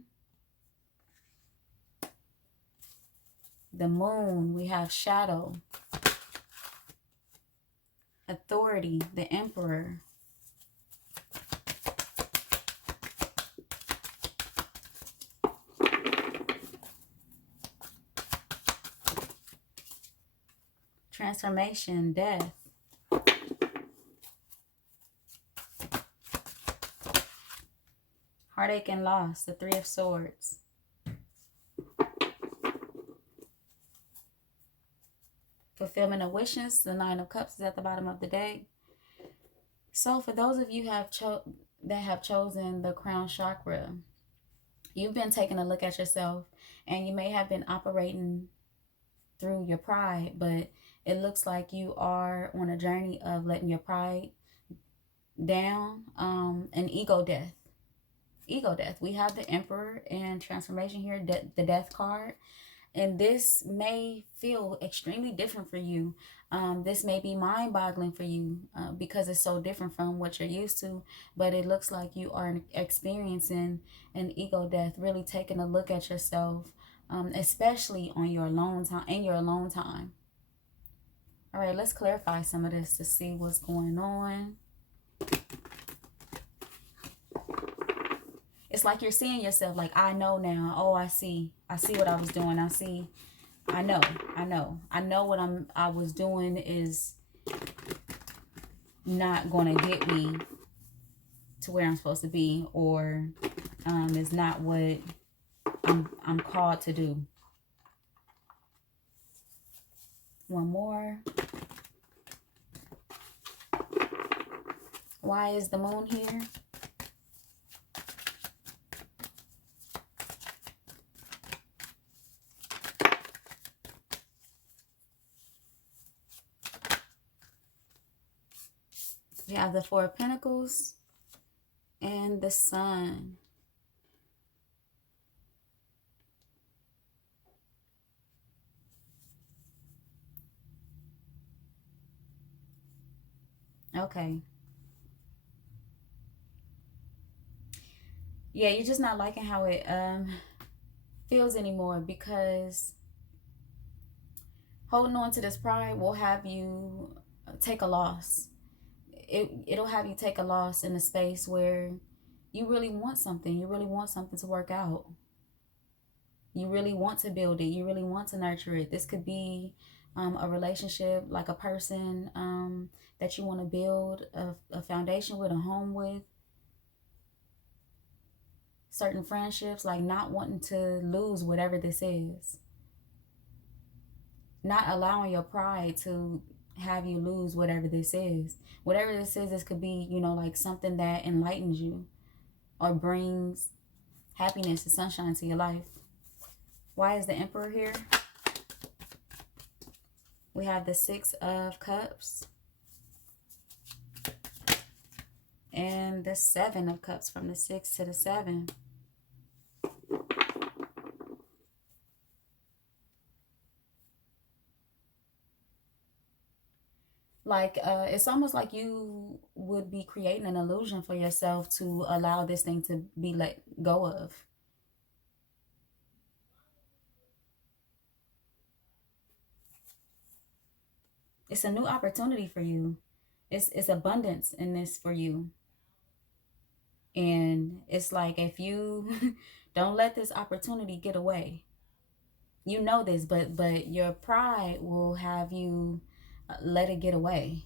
The Moon, we have Shadow. Authority, the Emperor. Transformation, Death. Heartache and Loss, the Three of Swords. Fulfillment of wishes, the Nine of Cups is at the bottom of the deck. So for those of you that have chosen the Crown Chakra, you've been taking a look at yourself, and you may have been operating through your pride, but it looks like you are on a journey of letting your pride down. An ego death. Ego death. We have the Emperor and transformation here, the Death card. And this may feel extremely different for you. This may be mind-boggling for you because it's so different from what you're used to. But it looks like you are experiencing an ego death, really taking a look at yourself, especially on your alone time, in your alone time. All right, let's clarify some of this to see what's going on. It's like you're seeing yourself like, I know now. Oh, I see what I was doing. I know what I was doing is not going to get me to where I'm supposed to be, or is not what I'm called to do. One more. Why is the Moon here? We have the Four of Pentacles and the Sun. Okay. Yeah, you're just not liking how it feels anymore, because holding on to this pride will have you take a loss. It'll have you take a loss in a space where you really want something. You really want something to work out. You really want to build it. You really want to nurture it. This could be a relationship, like a person that you want to build a foundation with, a home with. Certain friendships, like not wanting to lose whatever this is. Not allowing your pride to have you lose whatever this is. Whatever this is, this could be, like something that enlightens you or brings happiness and sunshine to your life. Why is the Emperor here? We have the Six of Cups and the Seven of Cups, from the 6 to the 7. Like, it's almost like you would be creating an illusion for yourself to allow this thing to be let go of. It's a new opportunity for you. It's abundance in this for you. And it's like, if you don't let this opportunity get away, you know this, but your pride will have you let it get away.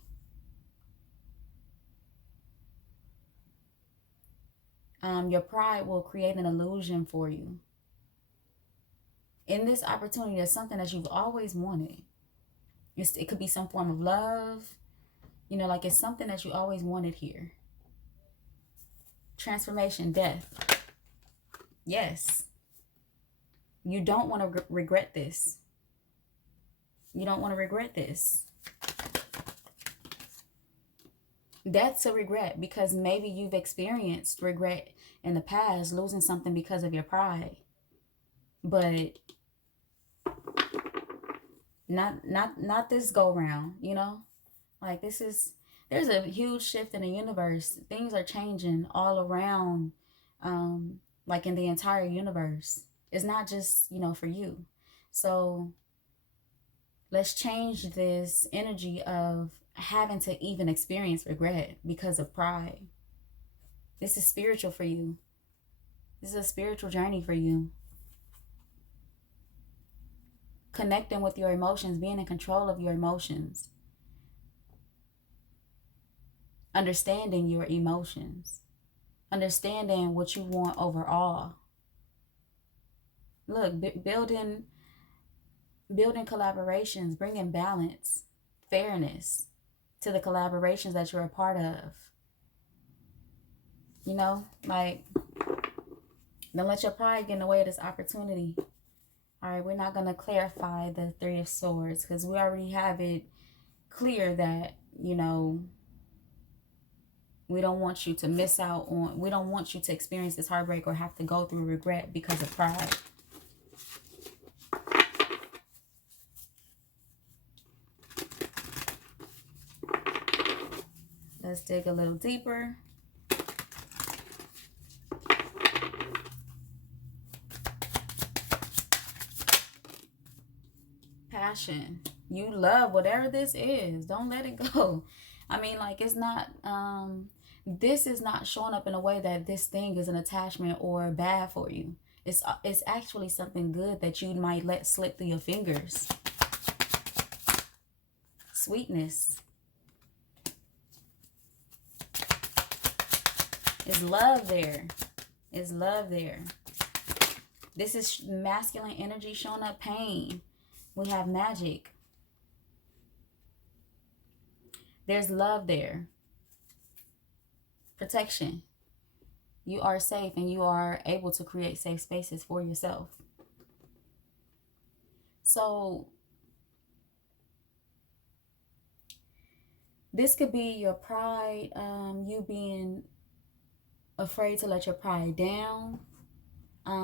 Your pride will create an illusion for you. In this opportunity, there's something that you've always wanted. It could be some form of love. Like it's something that you always wanted here. Transformation, death. Yes. You don't want to regret this. You don't want to regret this. That's a regret, because maybe you've experienced regret in the past, losing something because of your pride. But not this go round, you know? Like, there's a huge shift in the universe. Things are changing all around, like in the entire universe. It's not just, for you. So let's change this energy of having to even experience regret because of pride. This is spiritual for you. This is a spiritual journey for you. Connecting with your emotions, being in control of your emotions. Understanding your emotions. Understanding what you want overall. Look, building collaborations, bringing balance, fairness to the collaborations that you're a part of. Like, don't let your pride get in the way of this opportunity. All right, we're not going to clarify the Three of Swords because we already have it clear that, we don't want you to miss out on, we don't want you to experience this heartbreak or have to go through regret because of pride. Let's dig a little deeper. Passion. You love whatever this is. Don't let it go. I mean, like, it's not, this is not showing up in a way that this thing is an attachment or bad for you. It's actually something good that you might let slip through your fingers. Sweetness. Is love there. Is love there. This is masculine energy showing up. Pain. We have magic. There's love there. Protection. You are safe and you are able to create safe spaces for yourself. So this could be your pride, you being afraid to let your pride down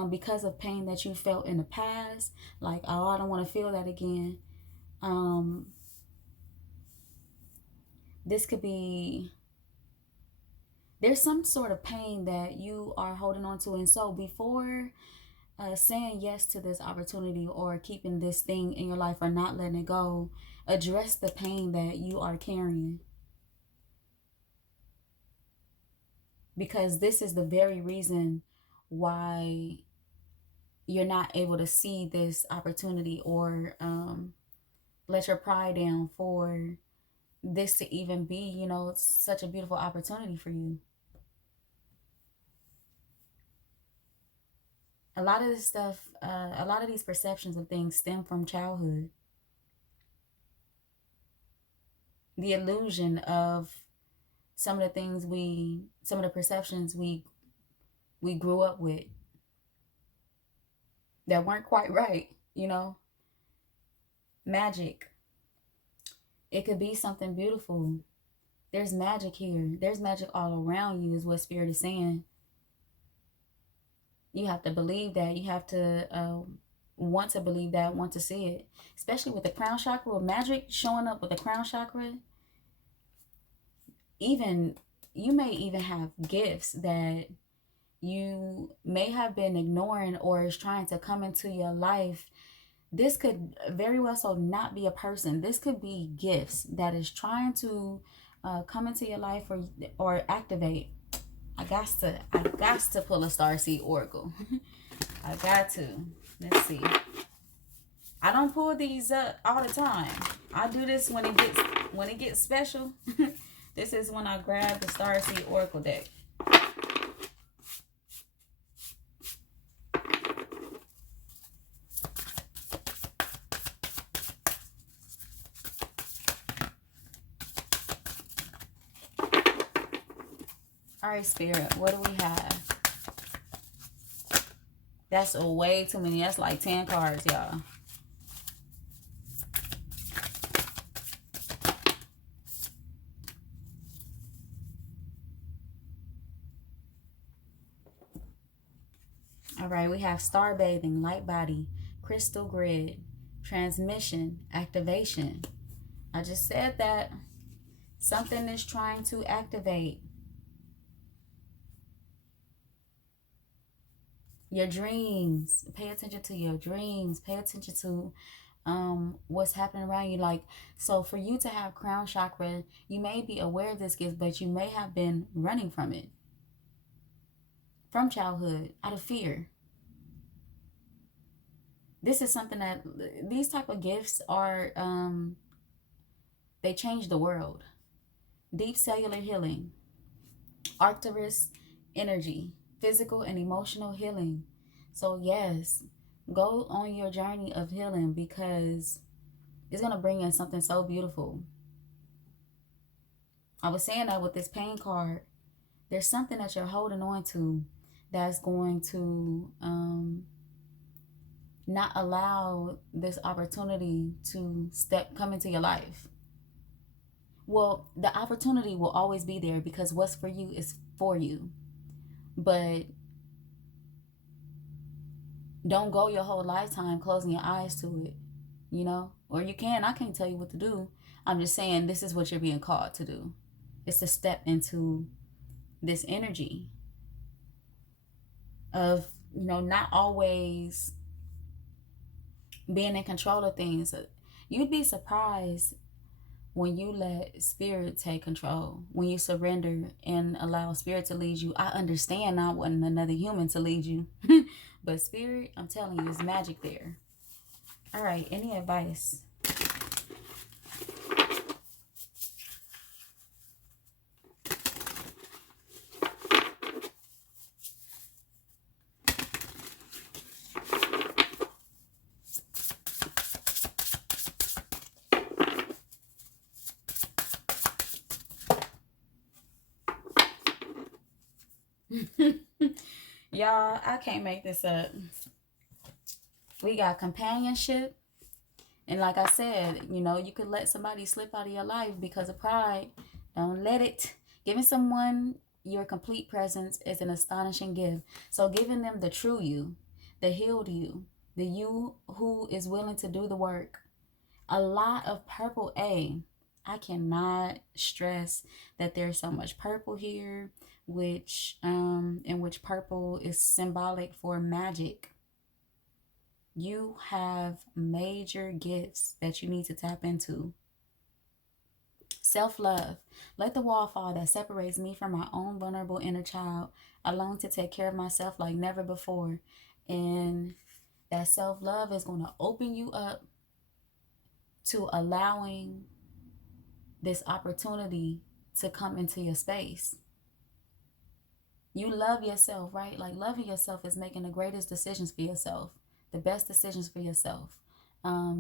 because of pain that you felt in the past. Like, oh, I don't want to feel that again. This could be, there's some sort of pain that you are holding on to. And so before saying yes to this opportunity or keeping this thing in your life or not letting it go, address the pain that you are carrying. Because this is the very reason why you're not able to see this opportunity or let your pride down for this to even be, such a beautiful opportunity for you. A lot of this stuff, a lot of these perceptions of things stem from childhood. The illusion of some of the perceptions we grew up with that weren't quite right, Magic. It could be something beautiful. There's magic here. There's magic all around you is what Spirit is saying. You have to believe that. You have to want to believe that, want to see it. Especially with the crown chakra, with magic showing up with the crown chakra. You may even have gifts that you may have been ignoring or is trying to come into your life. This could very well so not be a person. This could be gifts that is trying to come into your life or activate. I got to pull a Starseed Oracle. I got to. Let's see. I don't pull these up all the time. I do this when it gets special. This is when I grab the Starseed Oracle deck. All right, Spirit, what do we have? That's way too many. That's like 10 cards, y'all. All right, we have star bathing, light body, crystal grid, transmission, activation. I just said that something is trying to activate. Your dreams. Pay attention to your dreams. Pay attention to what's happening around you. Like, so for you to have crown chakra, you may be aware of this gift, but you may have been running from it from childhood out of fear. This is something that these type of gifts are they change the world. Deep cellular healing, Arcturus energy, physical and emotional healing. So yes, go on your journey of healing because it's going to bring in something so beautiful. I was saying that with this pain card, there's something that you're holding on to that's going to not allow this opportunity to come into your life. Well, the opportunity will always be there because what's for you is for you. But don't go your whole lifetime closing your eyes to it, you know? Or you can. I can't tell you what to do. I'm just saying this is what you're being called to do. It's to step into this energy of, you know, not always being in control of things. You'd be surprised when you let spirit take control, when you surrender and allow spirit to lead you. I understand not wanting another human to lead you, but spirit, I'm telling you, there's magic there. All right, any advice? Y'all, I can't make this up. We got companionship. And like I said, you know, you could let somebody slip out of your life because of pride. Don't let it. Giving someone your complete presence is an astonishing gift. So giving them the true you, the healed you, the you who is willing to do the work. A lot of purple A. I cannot stress that there's so much purple here, which in which purple is symbolic for magic. You have major gifts that you need to tap into. Self-love. Let the wall fall that separates me from my own vulnerable inner child. I long to take care of myself like never before. And that self-love is going to open you up to allowing this opportunity to come into your space. You love yourself, right? Like loving yourself is making the greatest decisions for yourself, the best decisions for yourself,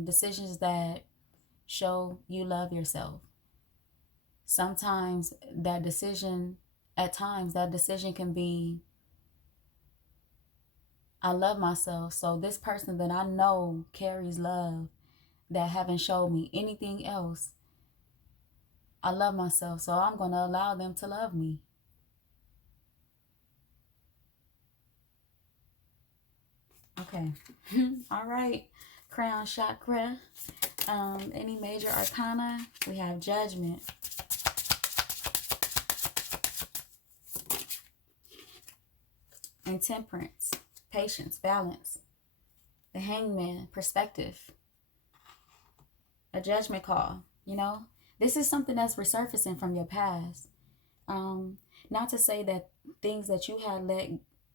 decisions that show you love yourself. Sometimes that decision, at times that decision can be, I love myself, so this person that I know carries love that haven't showed me anything else, I love myself, so I'm going to allow them to love me. Okay. All right. Crown chakra. Any major arcana? We have judgment. And temperance. Patience. Balance. The hangman. Perspective. A judgment call. You know? This is something that's resurfacing from your past. Not to say that things that you had let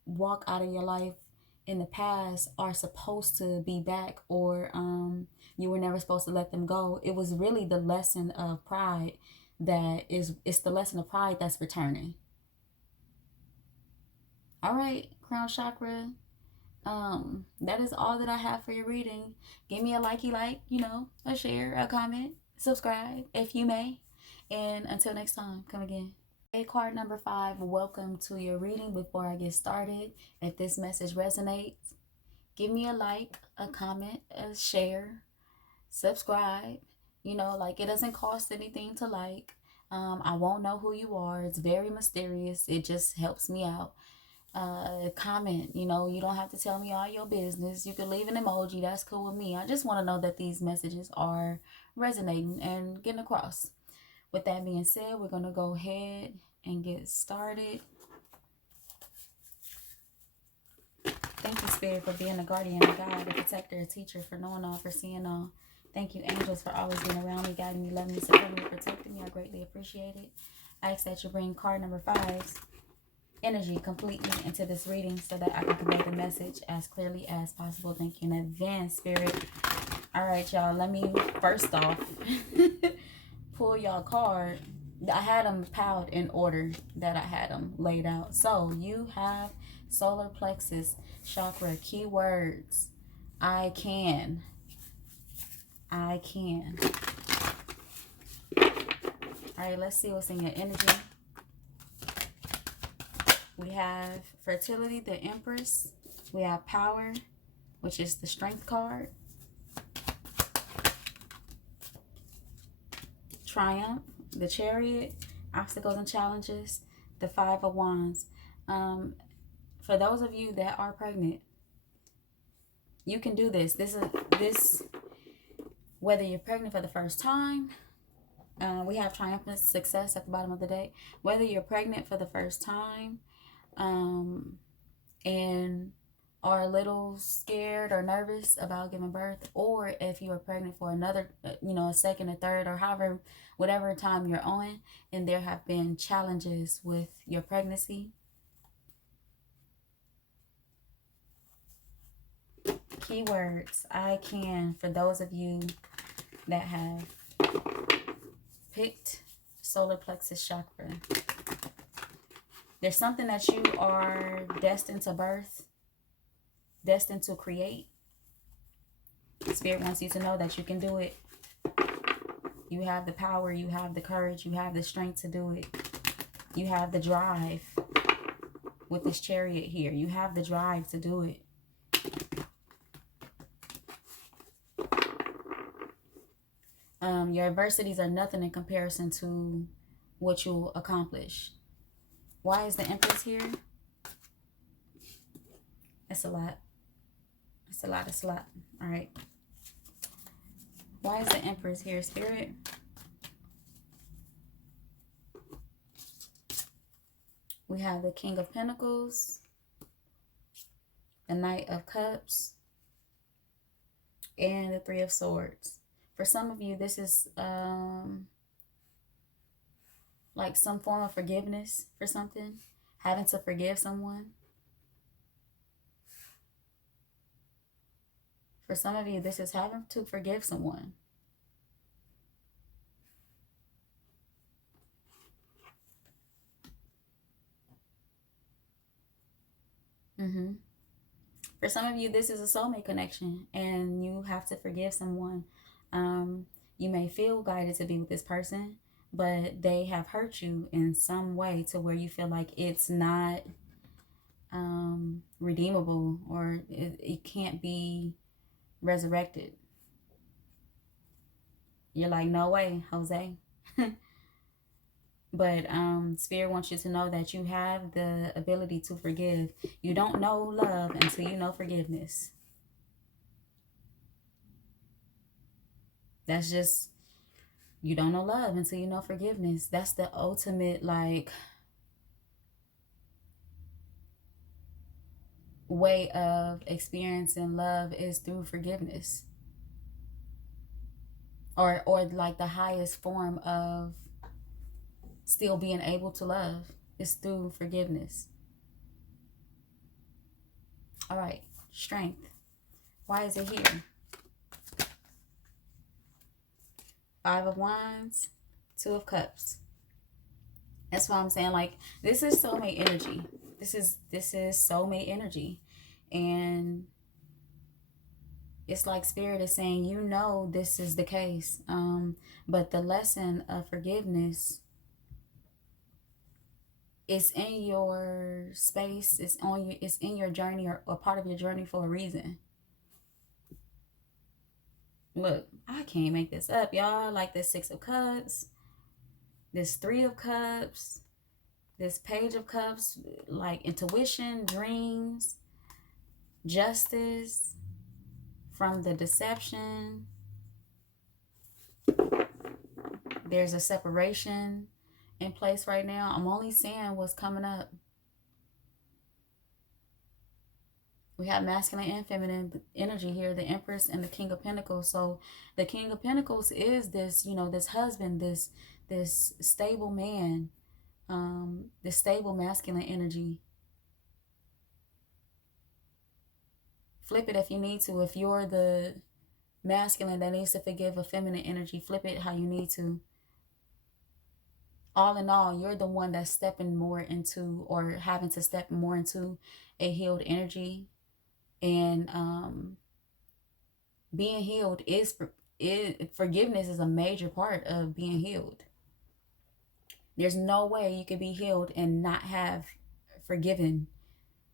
walk out of your life in the past are supposed to be back, or you were never supposed to let them go. It was really the lesson of pride it's the lesson of pride that's returning. All right, crown chakra. That is all that I have for your reading. Give me a like, you know, a share, a comment, subscribe if you may. And until next time, come again. Card number 5, welcome to your reading. Before I get started, if this message resonates, give me a like, a comment, a share, subscribe. You know, like, it doesn't cost anything to like. I won't know who you are. It's very mysterious. It just helps me out. comment. You know, you don't have to tell me all your business. You can leave an emoji. That's cool with me. I just want to know that these messages are resonating and getting across. With that being said, we're going to go ahead and get started. Thank you, Spirit, for being a guardian, a guide, a protector, a teacher, for knowing all, for seeing all. Thank you, angels, for always being around me, guiding me, loving me, supporting me, protecting me. I greatly appreciate it. I ask that you bring card number 5's energy completely into this reading so that I can convey the message as clearly as possible. Thank you in advance, Spirit. All right, y'all. Let me first off pull y'all card. I had them piled in order that I had them laid out. So you have solar plexus chakra, keywords. I can. All right, let's see what's in your energy. We have fertility, the Empress. We have power, which is the strength card. Triumph, the Chariot. Obstacles and challenges, the 5 of Wands. For those of you that are pregnant, you can do this. This whether you're pregnant for the first time, we have triumphant success at the bottom of the deck. Whether you're pregnant for the first time, and are a little scared or nervous about giving birth, or if you are pregnant for another, a second or third, or however, whatever time you're on, and there have been challenges with your pregnancy. Keywords, I can, for those of you that have picked solar plexus chakra. There's something that you are destined to birth, destined to create. Spirit wants you to know that you can do it. You have the power, you have the courage, you have the strength to do it. You have the drive with this Chariot here. You have the drive to do it. Your adversities are nothing in comparison to what you'll accomplish. Why is the Empress here? It's a lot. It's a lot. All right. Why is the Empress here, Spirit? We have the King of Pentacles, the Knight of Cups, and the Three of Swords. For some of you, this is like some form of forgiveness for something, having to forgive someone. For some of you, this is having to forgive someone. For some of you, this is a soulmate connection, and you have to forgive someone. You may feel guided to be with this person, but they have hurt you in some way to where you feel like it's not redeemable, or it can't be resurrected. You're like, no way, Jose. But Spirit wants you to know that you have the ability to forgive. You don't know love until you know forgiveness. That's just, you don't know love until you know forgiveness. That's the ultimate, like, way of experiencing love is through forgiveness. Or like the highest form of still being able to love is through forgiveness. All right, strength. Why is it here? 5 of Wands, 2 of Cups. That's why I'm saying, like, this is soulmate energy. This is soulmate energy. And it's like Spirit is saying, you know, this is the case. But the lesson of forgiveness is in your space. It's in your journey, or part of your journey for a reason. Look, I can't make this up, y'all. Like this 6 of Cups, this 3 of Cups, This Page of Cups, like intuition, dreams, justice from the deception. There's a separation in place right now. I'm only seeing what's coming up. We have masculine and feminine energy here, the Empress and the King of Pentacles. So the King of Pentacles is this, you know, this husband, this stable man, this stable masculine energy. Flip it if you need to. If you're the masculine that needs to forgive a feminine energy, flip it how you need to. All in all, you're the one that's stepping more into, or having to step more into, a healed energy. And being healed is forgiveness is a major part of being healed. There's no way you could be healed and not have forgiven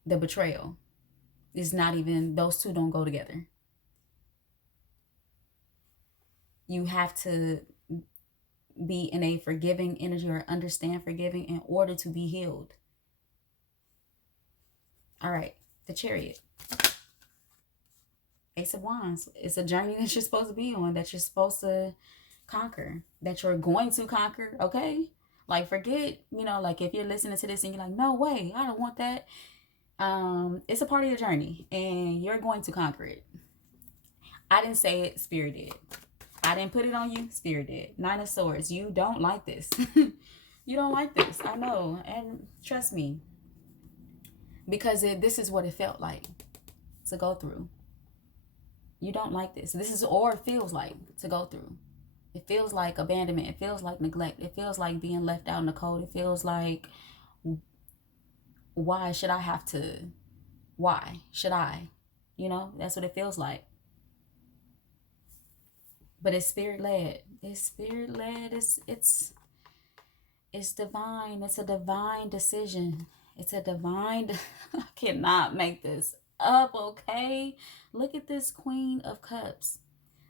the betrayal. It's not even, those two don't go together. You have to be in a forgiving energy or understand forgiving in order to be healed. All right, the Chariot. Ace of Wands. It's a journey that you're supposed to be on, that you're supposed to conquer, that you're going to conquer, okay? Like, forget, you know, like if you're listening to this and you're like, no way, I don't want that. It's a part of your journey and you're going to conquer it. I didn't say it, Spirit did. I didn't put it on you, Spirit did. Nine of Swords. You don't like this. You don't like this. I know. And trust me, because this is what it felt like to go through. You don't like this. This is, or it feels like, to go through. It feels like abandonment. It feels like neglect. It feels like being left out in the cold. It feels like, why should I have to? Why should I? You know, that's what it feels like. But it's spirit-led. It's spirit-led. It's divine. It's a divine decision. It's a divine... I cannot make this up, okay? Look at this Queen of Cups.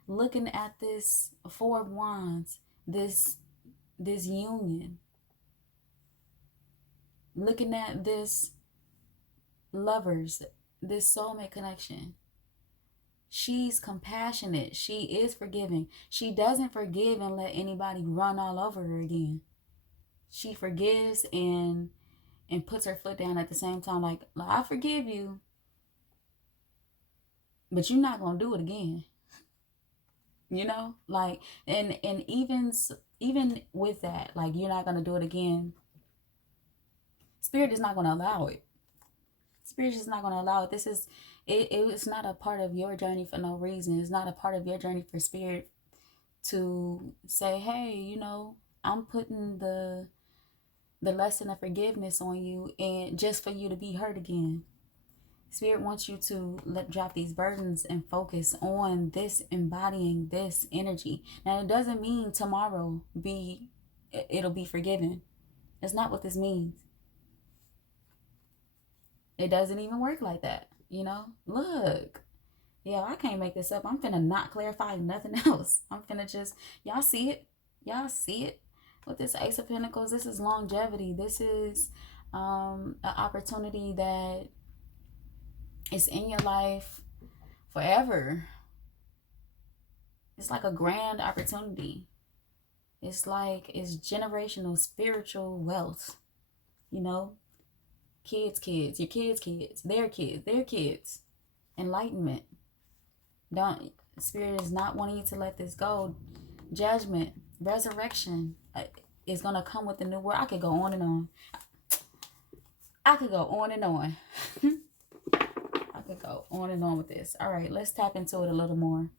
Looking at this Four of Wands. This union. Looking at this Lovers. This soulmate connection. She's compassionate. She is forgiving. She doesn't forgive and let anybody run all over her again. She forgives and puts her foot down at the same time. Like, I forgive you, but you're not going to do it again. You know? Like, and even with that, like, you're not going to do it again. Spirit is not going to allow it. Spirit is not going to allow it. This is... It's not a part of your journey for no reason. It's not a part of your journey for Spirit to say, hey, you know, I'm putting the lesson of forgiveness on you, and just for you to be hurt again. Spirit wants you to drop these burdens and focus on this, embodying this energy. Now, it doesn't mean tomorrow it'll be forgiven. That's not what this means. It doesn't even work like that. You know, look, yeah, I can't make this up. I'm finna not clarify nothing else. I'm finna just, y'all see it. Y'all see it with this Ace of Pentacles. This is longevity. This is an opportunity that is in your life forever. It's like a grand opportunity. It's like, it's generational spiritual wealth, you know. Kids, your kids, their kids. Enlightenment. Spirit is not wanting you to let this go. Judgment, resurrection is going to come with the new world. I could go on and on. I could go on and on. I could go on and on with this. All right, let's tap into it a little more.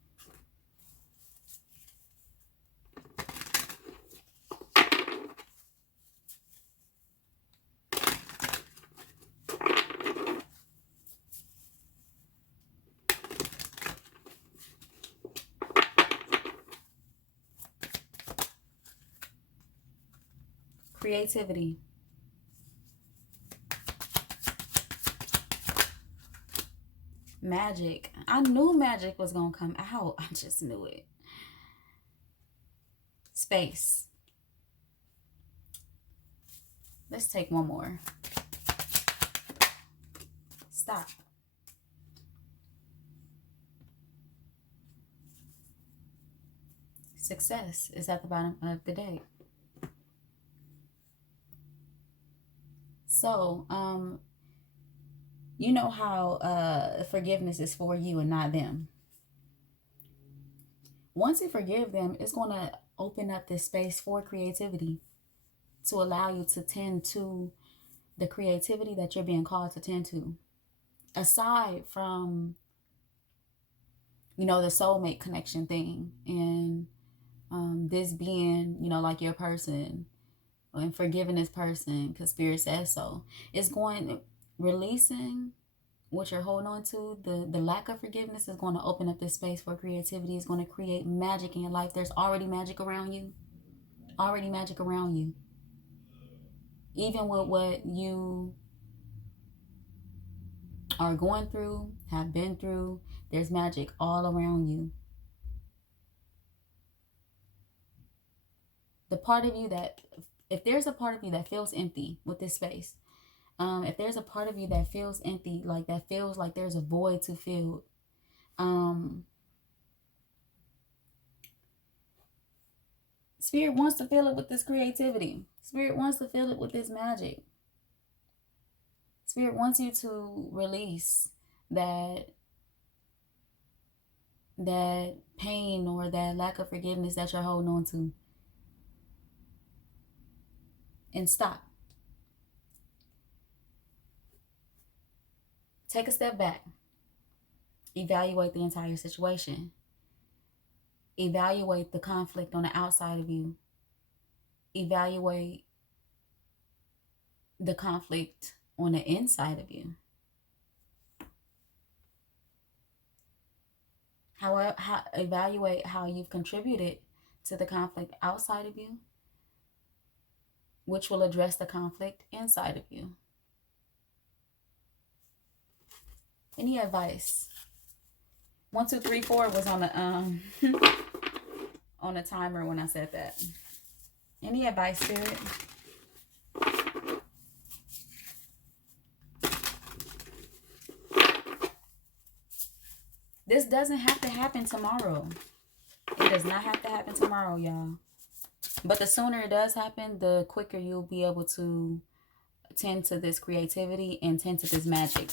Creativity. Magic. I knew magic was going to come out. I just knew it. Space. Let's take one more. Stop. Success is at the bottom of the deck. So, you know how forgiveness is for you and not them. Once you forgive them, it's going to open up this space for creativity to allow you to tend to the creativity that you're being called to tend to. Aside from, you know, the soulmate connection thing and this being, you know, like your person and forgiving this person because Spirit says so. It's going, releasing what you're holding on to, the lack of forgiveness is going to open up this space for creativity. It's going to create magic in your life. There's already magic around you. Already magic around you. Even with what you are going through, have been through, there's magic all around you. The part of you that, if there's a part of you that feels empty with this space, if there's a part of you that feels empty, like that feels like there's a void to fill, Spirit wants to fill it with this creativity. Spirit wants to fill it with this magic. Spirit wants you to release that pain or that lack of forgiveness that you're holding on to. And stop. Take a step back. Evaluate the entire situation. Evaluate the conflict on the outside of you. Evaluate the conflict on the inside of you. Evaluate how you've contributed to the conflict outside of you, which will address the conflict inside of you. Any advice? 1, 2, 3, 4 was on the on the timer when I said that. Any advice, Spirit? This doesn't have to happen tomorrow. It does not have to happen tomorrow, y'all. But the sooner it does happen, the quicker you'll be able to tend to this creativity and tend to this magic.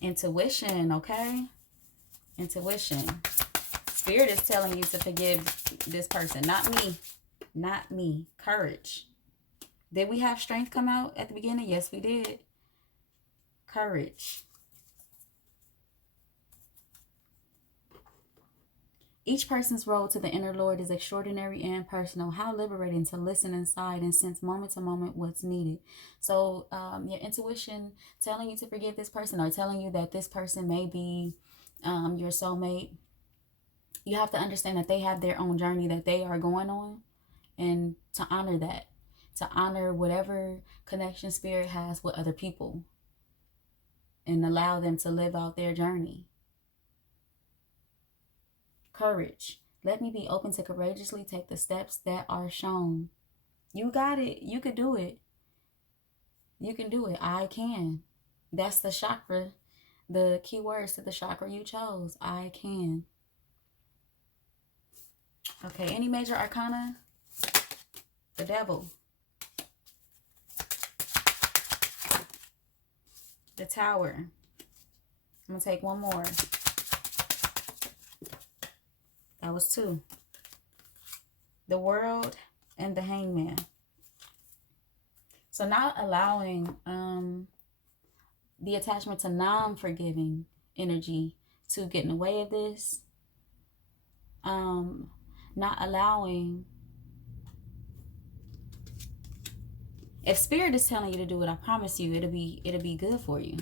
Intuition, okay? Intuition. Spirit is telling you to forgive this person, not me. Not me. Courage. Did we have strength come out at the beginning? Yes, we did. Courage. Each person's road to the inner Lord is extraordinary and personal. How liberating to listen inside and sense moment to moment what's needed. So your intuition telling you to forgive this person or telling you that this person may be your soulmate. You have to understand that they have their own journey that they are going on, and to honor that. To honor whatever connection Spirit has with other people and allow them to live out their journey. Courage. Let me be open to courageously take the steps that are shown. You got it. You could do it. You can do it. I can. That's the chakra. The key words to the chakra you chose. I can. Okay. Any major arcana? The Devil. The Tower. I'm going to take one more. That was 2. The World and the Hangman. So not allowing the attachment to non-forgiving energy to get in the way of this. Not allowing. If Spirit is telling you to do it, I promise you it'll be good for you.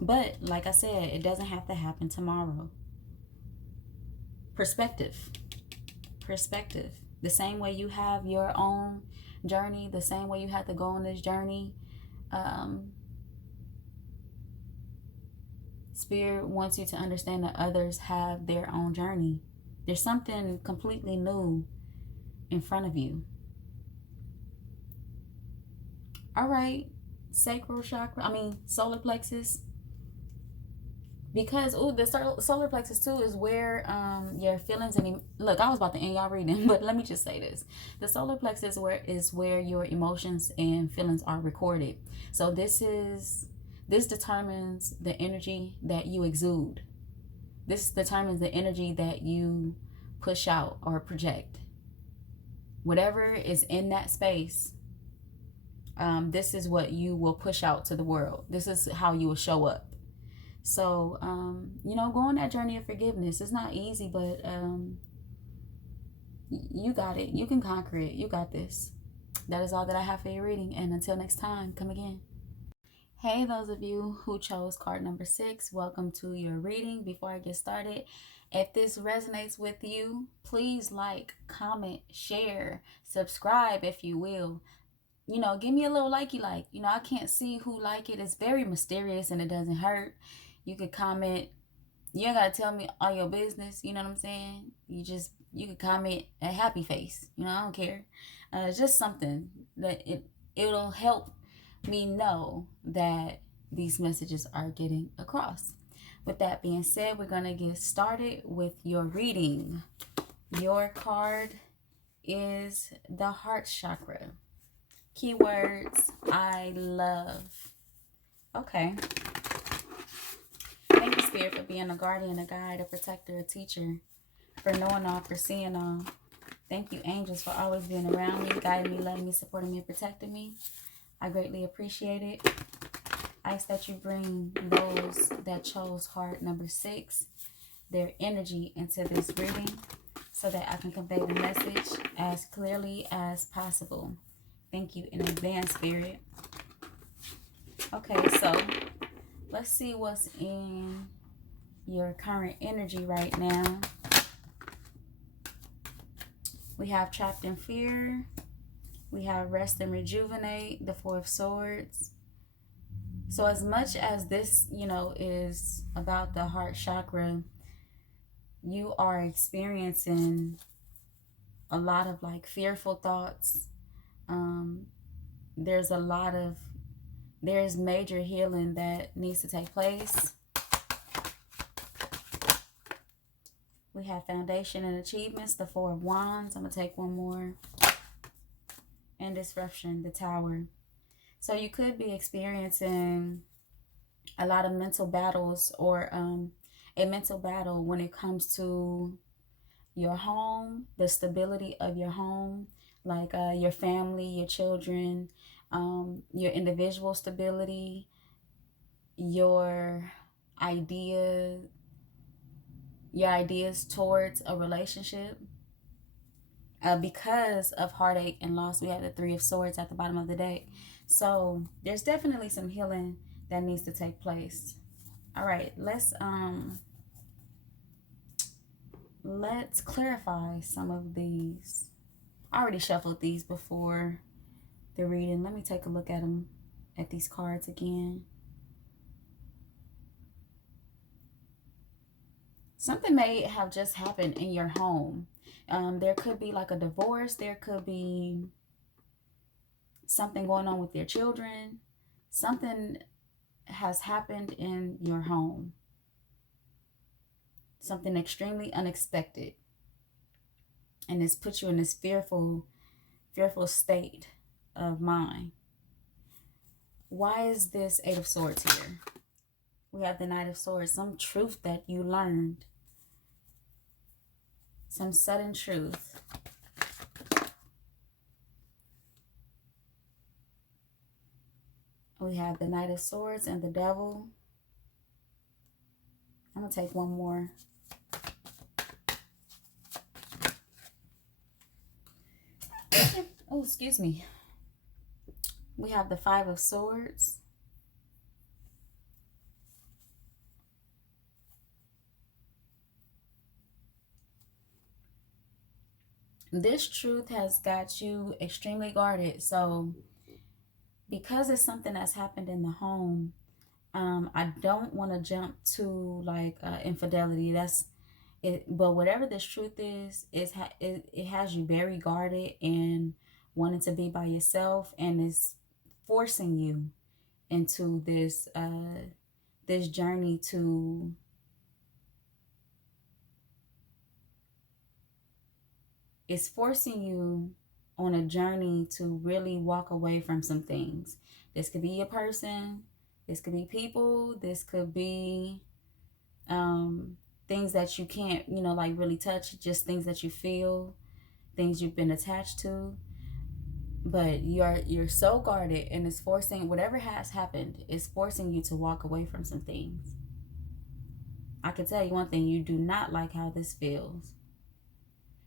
But like I said, it doesn't have to happen tomorrow. Perspective. The same way you have your own journey, the same way you have to go on this journey, Spirit wants you to understand that others have their own journey. There's something completely new in front of you. All right, sacral chakra, solar plexus. Because the solar plexus too is where your feelings and look, I was about to end y'all reading, but let me just say this: the solar plexus is where your emotions and feelings are recorded. So this determines the energy that you exude. This determines the energy that you push out or project. Whatever is in that space, this is what you will push out to the world. This is how you will show up. So, go on that journey of forgiveness. It's not easy, but you got it. You can conquer it. You got this. That is all that I have for your reading. And until next time, come again. Hey, those of you who chose card number 6, welcome to your reading. Before I get started, if this resonates with you, please like, comment, share, subscribe if you will. Give me a little likey like. I can't see who like it. It's very mysterious and it doesn't hurt. You could comment. You ain't gotta tell me all your business. You know what I'm saying? You could comment a happy face. I don't care. It's just something that it'll help me know that these messages are getting across. With that being said, we're gonna get started with your reading. Your card is the heart chakra. Keywords: I love. Okay. Thank you, Spirit, for being a guardian, a guide, a protector, a teacher, for knowing all, for seeing all. Thank you, angels, for always being around me, guiding me, loving me, supporting me, and protecting me. I greatly appreciate it. I ask that you bring those that chose heart number 6, their energy into this reading so that I can convey the message as clearly as possible. Thank you in advance, Spirit. Okay, so let's see what's in your current energy right now. We have trapped in fear. We have rest and rejuvenate, the 4 of swords. So as much as this, is about the heart chakra, you are experiencing a lot of fearful thoughts. There's major healing that needs to take place. We have foundation and achievements, the 4 of wands. I'm going to take one more. And disruption, the tower. So you could be experiencing a lot of mental battles or a mental battle when it comes to your home, the stability of your home, your family, your children, your individual stability, your ideas towards a relationship. Because of heartache and loss, we have the 3 of swords at the bottom of the deck. So there's definitely some healing that needs to take place. All right, let's clarify some of these. I already shuffled these before the reading. Let me take a look at these cards again. Something may have just happened in your home. There could be a divorce. There could be something going on with your children. Something has happened in your home. Something extremely unexpected. And it's put you in this fearful state of mind. Why is this 8 of swords here? We have the Knight of Swords. Some truth that you learned. Some sudden truth. We have the Knight of Swords and the Devil. I'm going to take one more. Oh, excuse me. We have the 5 of Swords. This truth has got you extremely guarded. So because it's something that's happened in the home, I don't want to jump to infidelity. That's, But whatever this truth is it has you very guarded and wanting to be by yourself, and it's forcing you into this journey to it's forcing you on a journey to really walk away from some things. This could be a person, this could be people, this could be um, things that you can't, like really touch, just things that you feel, things you've been attached to. But you're so guarded, and it's forcing whatever has happened is forcing you to walk away from some things. I can tell you one thing: you do not like how this feels.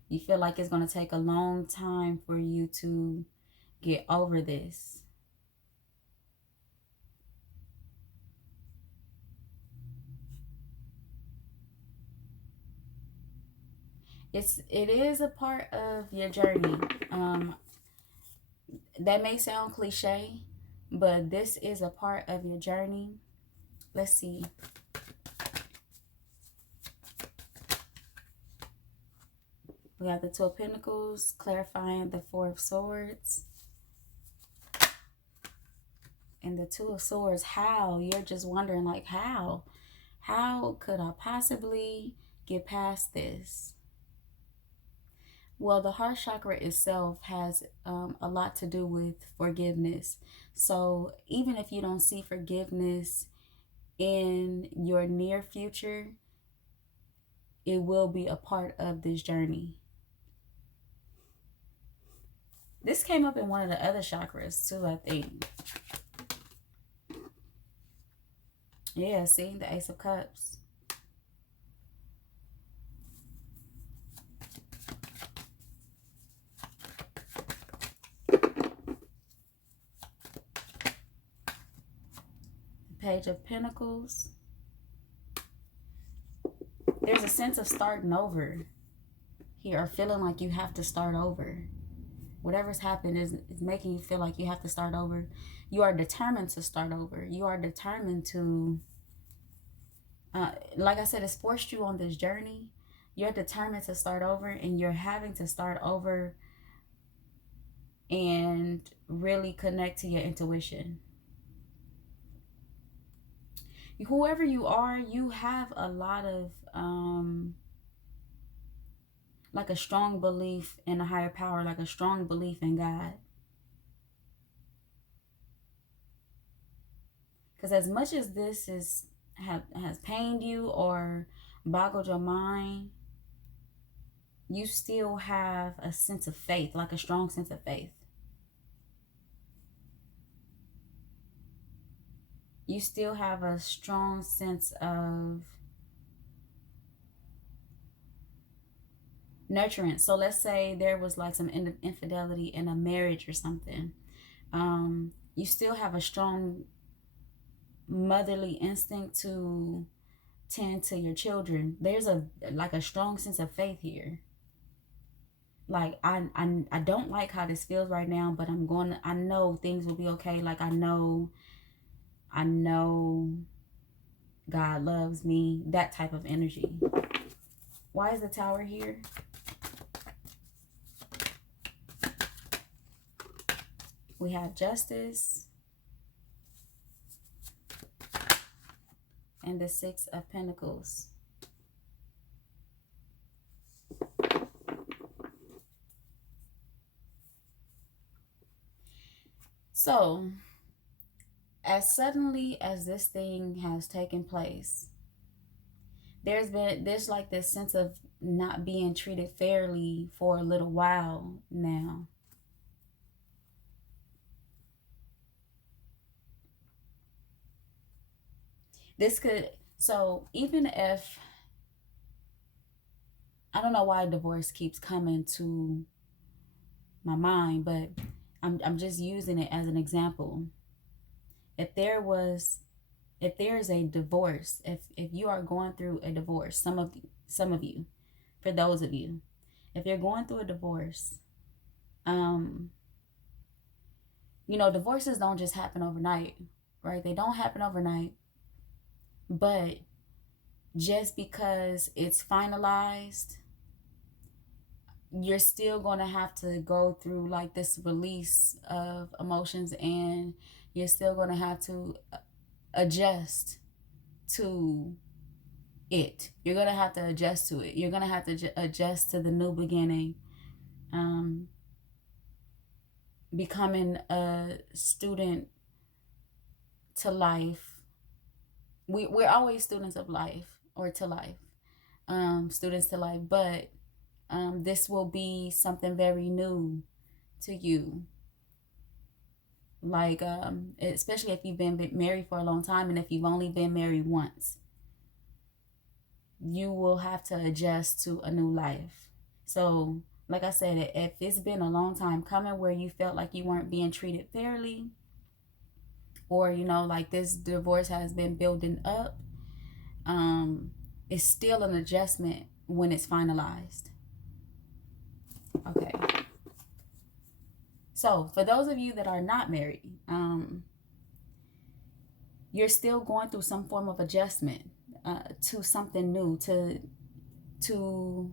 You feel like it's going to take a long time for you to get over this. It is a part of your journey. That may sound cliche, but this is a part of your journey. Let's see. We have the Two of Pentacles, clarifying the Four of Swords. And the Two of Swords, how? You're just wondering, like, how? How could I possibly get past this? Well, the heart chakra itself has a lot to do with forgiveness. So even if you don't see forgiveness in your near future, it will be a part of this journey. This came up in one of the other chakras too, I think. Yeah, see, the Ace of Cups. Page of Pentacles. There's a sense of starting over here, or feeling like you have to start over. Whatever's happened is making you feel like you have to start over. You are determined to start over. You are determined to, like I said, it's forced you on this journey. You're determined to start over, and you're having to start over and really connect to your intuition. Whoever you are, you have a lot of like a strong belief in a higher power, like a strong belief in God. Because as much as this has pained you or boggled your mind, you still have a sense of faith, like a strong sense of faith. You still have a strong sense of nurturance. So let's say there was like some infidelity in a marriage or something. You still have a strong motherly instinct to tend to your children. There's a strong sense of faith here. Like I don't like how this feels right now, but I know things will be okay. Like I know God loves me. That type of energy. Why is the Tower here? We have Justice and the Six of Pentacles. So, as suddenly as this thing has taken place, there's like this sense of not being treated fairly for a little while now. So even if, I don't know why divorce keeps coming to my mind, but I'm just using it as an example. If there is a divorce, if you are going through a divorce, some of you, for those of you, if you're going through a divorce, divorces don't just happen overnight, right? They don't happen overnight, but just because it's finalized, you're still going to have to go through like this release of emotions, and you're still going to have to adjust to it. You're going to have to adjust to it. You're going to have to adjust to the new beginning. Becoming a student to life. We're always students of life, or to life. Students to life. But this will be something very new to you. Like, especially if you've been married for a long time, and if you've only been married once, you will have to adjust to a new life. So, like I said, if it's been a long time coming where you felt like you weren't being treated fairly, or, you know, like this divorce has been building up, it's still an adjustment when it's finalized. Okay. So, for those of you that are not married, you're still going through some form of adjustment to something new, to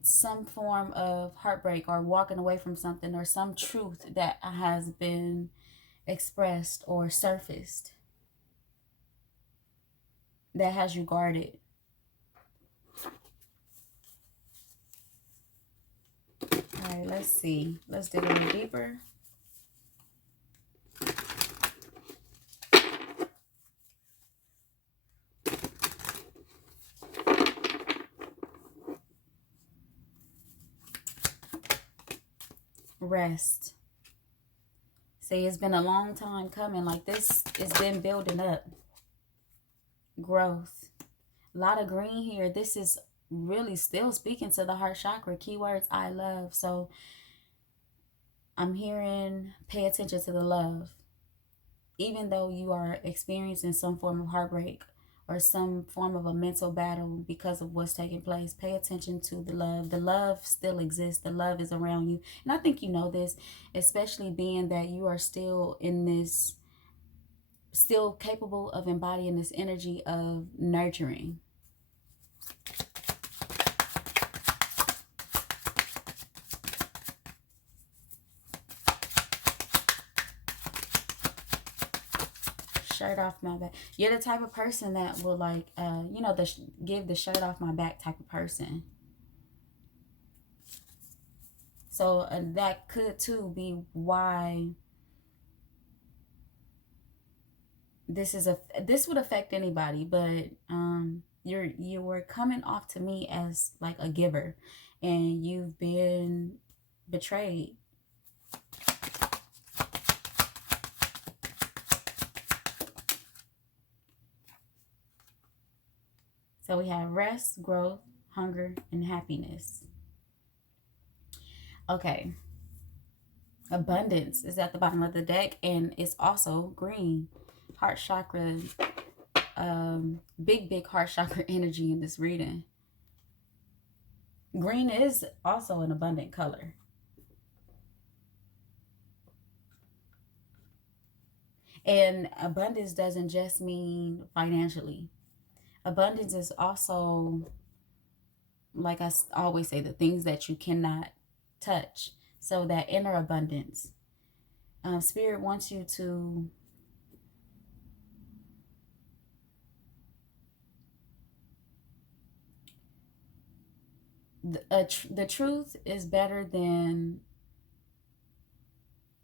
some form of heartbreak, or walking away from something, or some truth that has been expressed or surfaced that has you guarded. All right, let's see. Let's dig a little deeper. Rest. Say it's been a long time coming. Like this, it's been building up. Growth. A lot of green here. This is really still speaking to the heart chakra. Keywords I love. So I'm hearing pay attention to the love. Even though you are experiencing some form of heartbreak or some form of a mental battle because of what's taking place, pay attention to the love. The love still exists. The love is around you. And I think you know this, especially being that you are still in this, still capable of embodying this energy of nurturing. Shirt off my back. You're the type of person that will, like, you know, give the shirt off my back type of person. So that could too be why this would affect anybody, but you were coming off to me as like a giver, and you've been betrayed. So we have rest, growth, hunger, and happiness. Okay. Abundance is at the bottom of the deck, and it's also green. Heart chakra, big heart chakra energy in this reading. Green is also an abundant color. And abundance doesn't just mean financially. Abundance is also, like I always say, the things that you cannot touch. So that inner abundance. Spirit wants you to the truth is better than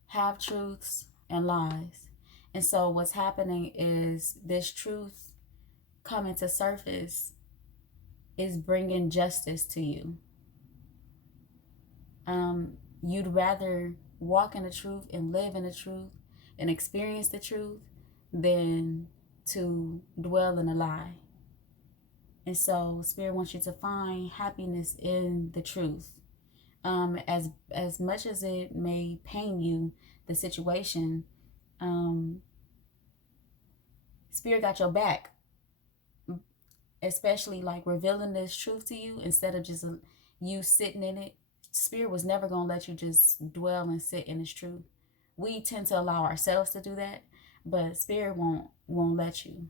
half truths and lies. And so what's happening is this truth coming to surface is bringing justice to you. You'd rather walk in the truth and live in the truth and experience the truth than to dwell in a lie. And so Spirit wants you to find happiness in the truth. As much as it may pain you, the situation, Spirit got your back. Especially like revealing this truth to you instead of just you sitting in it. Spirit was never going to let you just dwell and sit in this truth. We tend to allow ourselves to do that, but Spirit won't let you.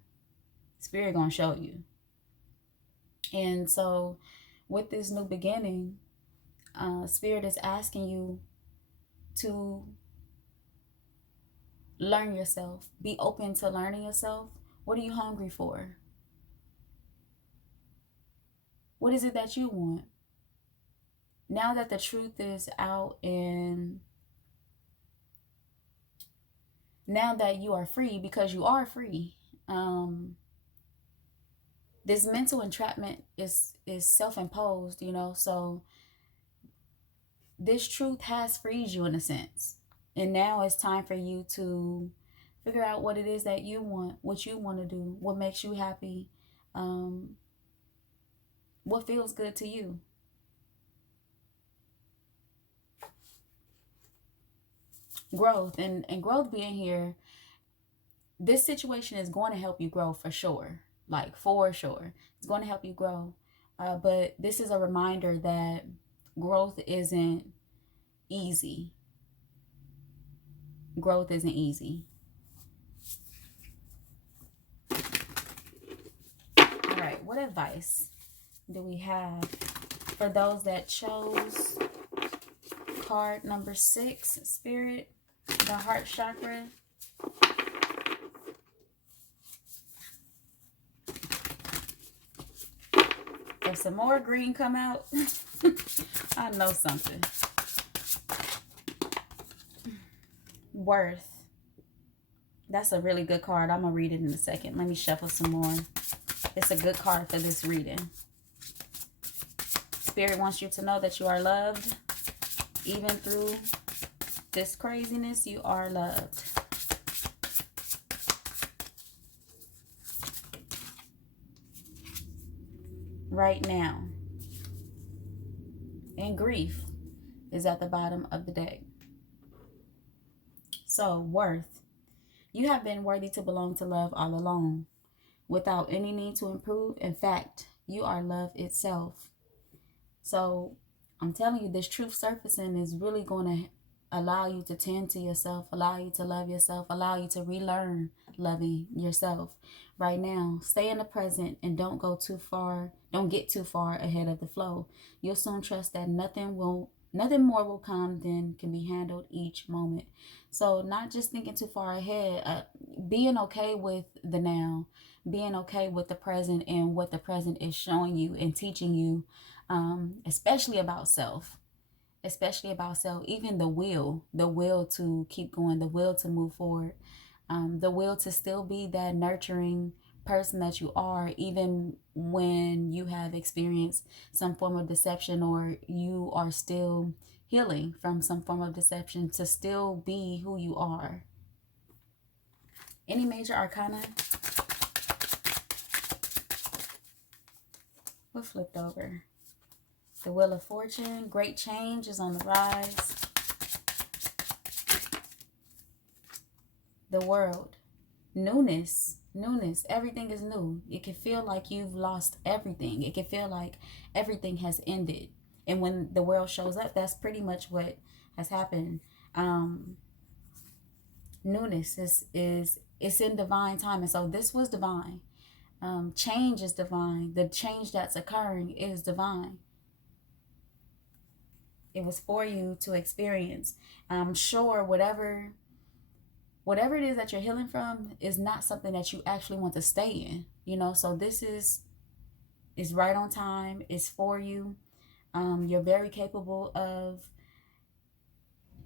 Spirit going to show you. And so with this new beginning, Spirit is asking you to learn yourself. Be open to learning yourself. What are you hungry for? What is it that you want? Now that the truth is out, and now that you are free, because you are free, this mental entrapment is self-imposed, so this truth has freed you in a sense. And now it's time for you to figure out what it is that you want, what you want to do, what makes you happy, what feels good to you. Growth, and growth being here, this situation is going to help you grow for sure. Like, for sure. It's going to help you grow. But this is a reminder that growth isn't easy. Growth isn't easy. All right, what advice do we have for those that chose card number 6, Spirit, the heart chakra? If some more green come out, I know something. Worth. That's a really good card. I'm going to read it in a second. Let me shuffle some more. It's a good card for this reading. Spirit wants you to know that you are loved. Even through this craziness, you are loved. Right now. And grief is at the bottom of the deck. So, worth. You have been worthy to belong to love all along, without any need to improve. In fact, you are love itself. So, I'm telling you, this truth surfacing is really going to allow you to tend to yourself, allow you to love yourself, allow you to relearn loving yourself. Right now, stay in the present and don't get too far ahead of the flow. You'll soon trust that nothing more will come than can be handled each moment. So not just thinking too far ahead, being okay with the now, being okay with the present and what the present is showing you and teaching you, especially about self. Even the will to keep going, the will to move forward, the will to still be that nurturing person that you are, even when you have experienced some form of deception, or you are still healing from some form of deception, to still be who you are. Any major arcana? What flipped over? The Wheel of Fortune. Great change is on the rise. The World. Newness. Everything is new. It can feel like you've lost everything. It can feel like everything has ended. And when the World shows up, that's pretty much what has happened. Newness is it's in divine time. And so this was divine. Change is divine. The change that's occurring is divine. It was for you to experience. I'm sure whatever it is that you're healing from is not something that you actually want to stay in, so this is right on time. It's for you. You're very capable of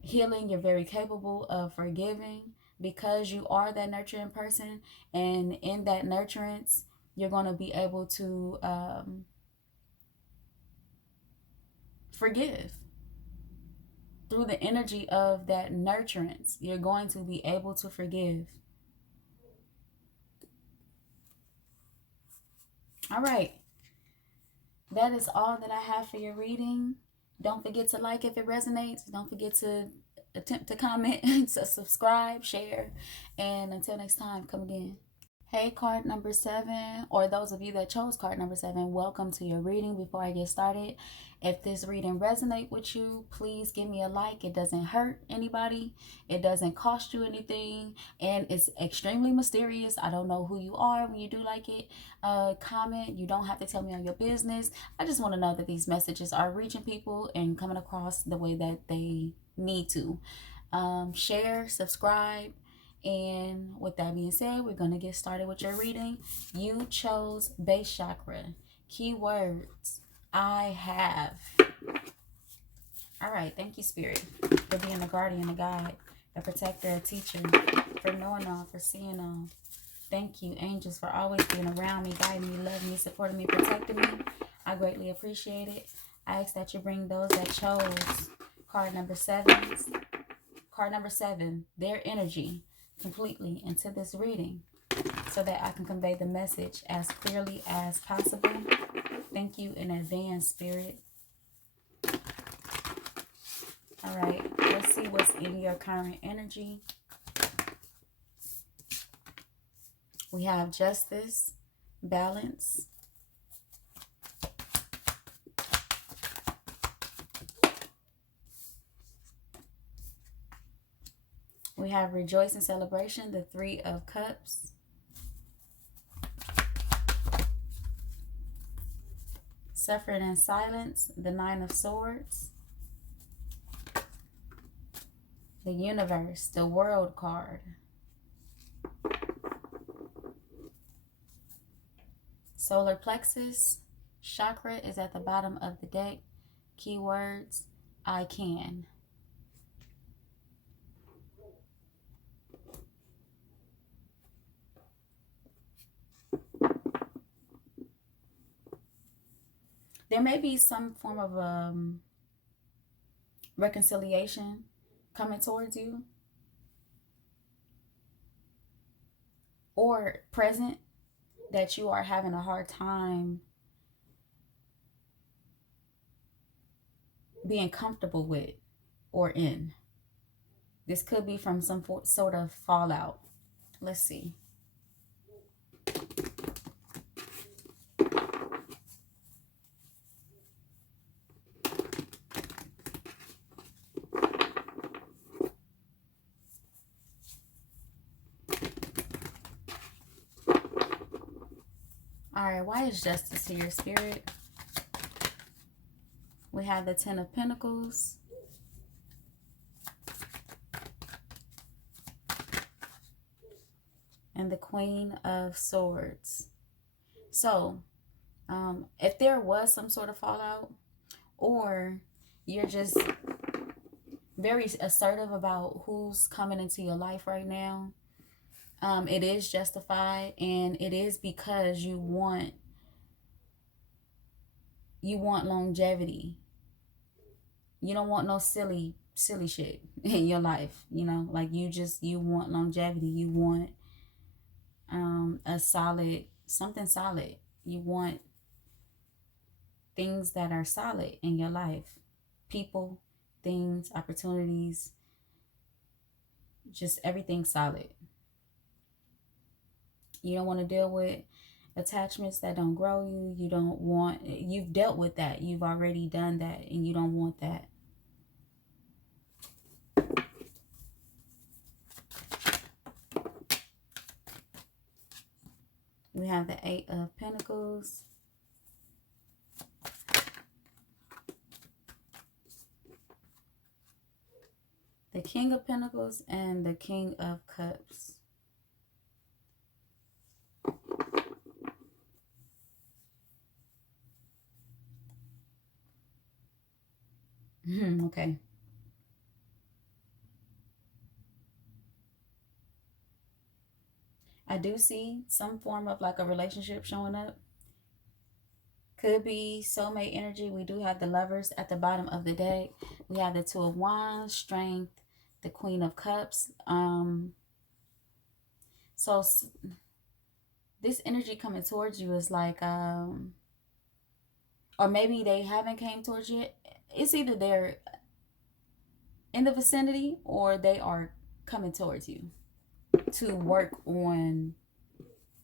healing. You're very capable of forgiving, because you are that nurturing person, and in that nurturance you're going to be able to forgive. Through the energy of that nurturance, you're going to be able to forgive. All right. That is all that I have for your reading. Don't forget to like if it resonates. Don't forget to attempt to comment, to subscribe, share. And until next time, come again. Hey, card number 7, or those of you that chose card number 7, welcome to your reading. Before I get started, if this reading resonates with you, please give me a like. It doesn't hurt anybody. It doesn't cost you anything. And it's extremely mysterious. I don't know who you are when you do like it. Comment. You don't have to tell me all your business. I just want to know that these messages are reaching people and coming across the way that they need to. Share, subscribe. And with that being said, we're going to get started with your reading. You chose base chakra. Keywords, I have. All right. Thank you, Spirit, for being a guardian, a guide, a protector, a teacher, for knowing all, for seeing all. Thank you, angels, for always being around me, guiding me, loving me, supporting me, protecting me. I greatly appreciate it. I ask that you bring those that chose card number 7, their energy, completely into this reading so that I can convey the message as clearly as possible. Thank you in advance, Spirit. All right, let's see what's in your current energy. We have justice, balance, we have rejoice and celebration, the 3 of Cups. Suffering and silence, the 9 of Swords. The universe, the World card. Solar plexus, chakra is at the bottom of the deck. Keywords, I can. There may be some form of reconciliation coming towards you, or present, that you are having a hard time being comfortable with or in. This could be from some sort of fallout. Let's see. All right, why is justice here, Spirit? We have the 10 of Pentacles. And the Queen of Swords. So, if there was some sort of fallout, or you're just very assertive about who's coming into your life right now, it is justified, and it is because you want longevity. You don't want no silly shit in your life, you know, like you want longevity. You want something solid. You want things that are solid in your life. People, things, opportunities, just everything solid. You don't want to deal with attachments that don't grow you. You've dealt with that. You've already done that, and you don't want that. We have the 8 of Pentacles. The King of Pentacles and the King of Cups. Okay. I do see some form of like a relationship showing up. Could be soulmate energy. We do have the Lovers at the bottom of the deck. We have the 2 of Wands, Strength, the Queen of Cups. So this energy coming towards you is like, or maybe they haven't came towards you. It's either they're in the vicinity or they are coming towards you to work on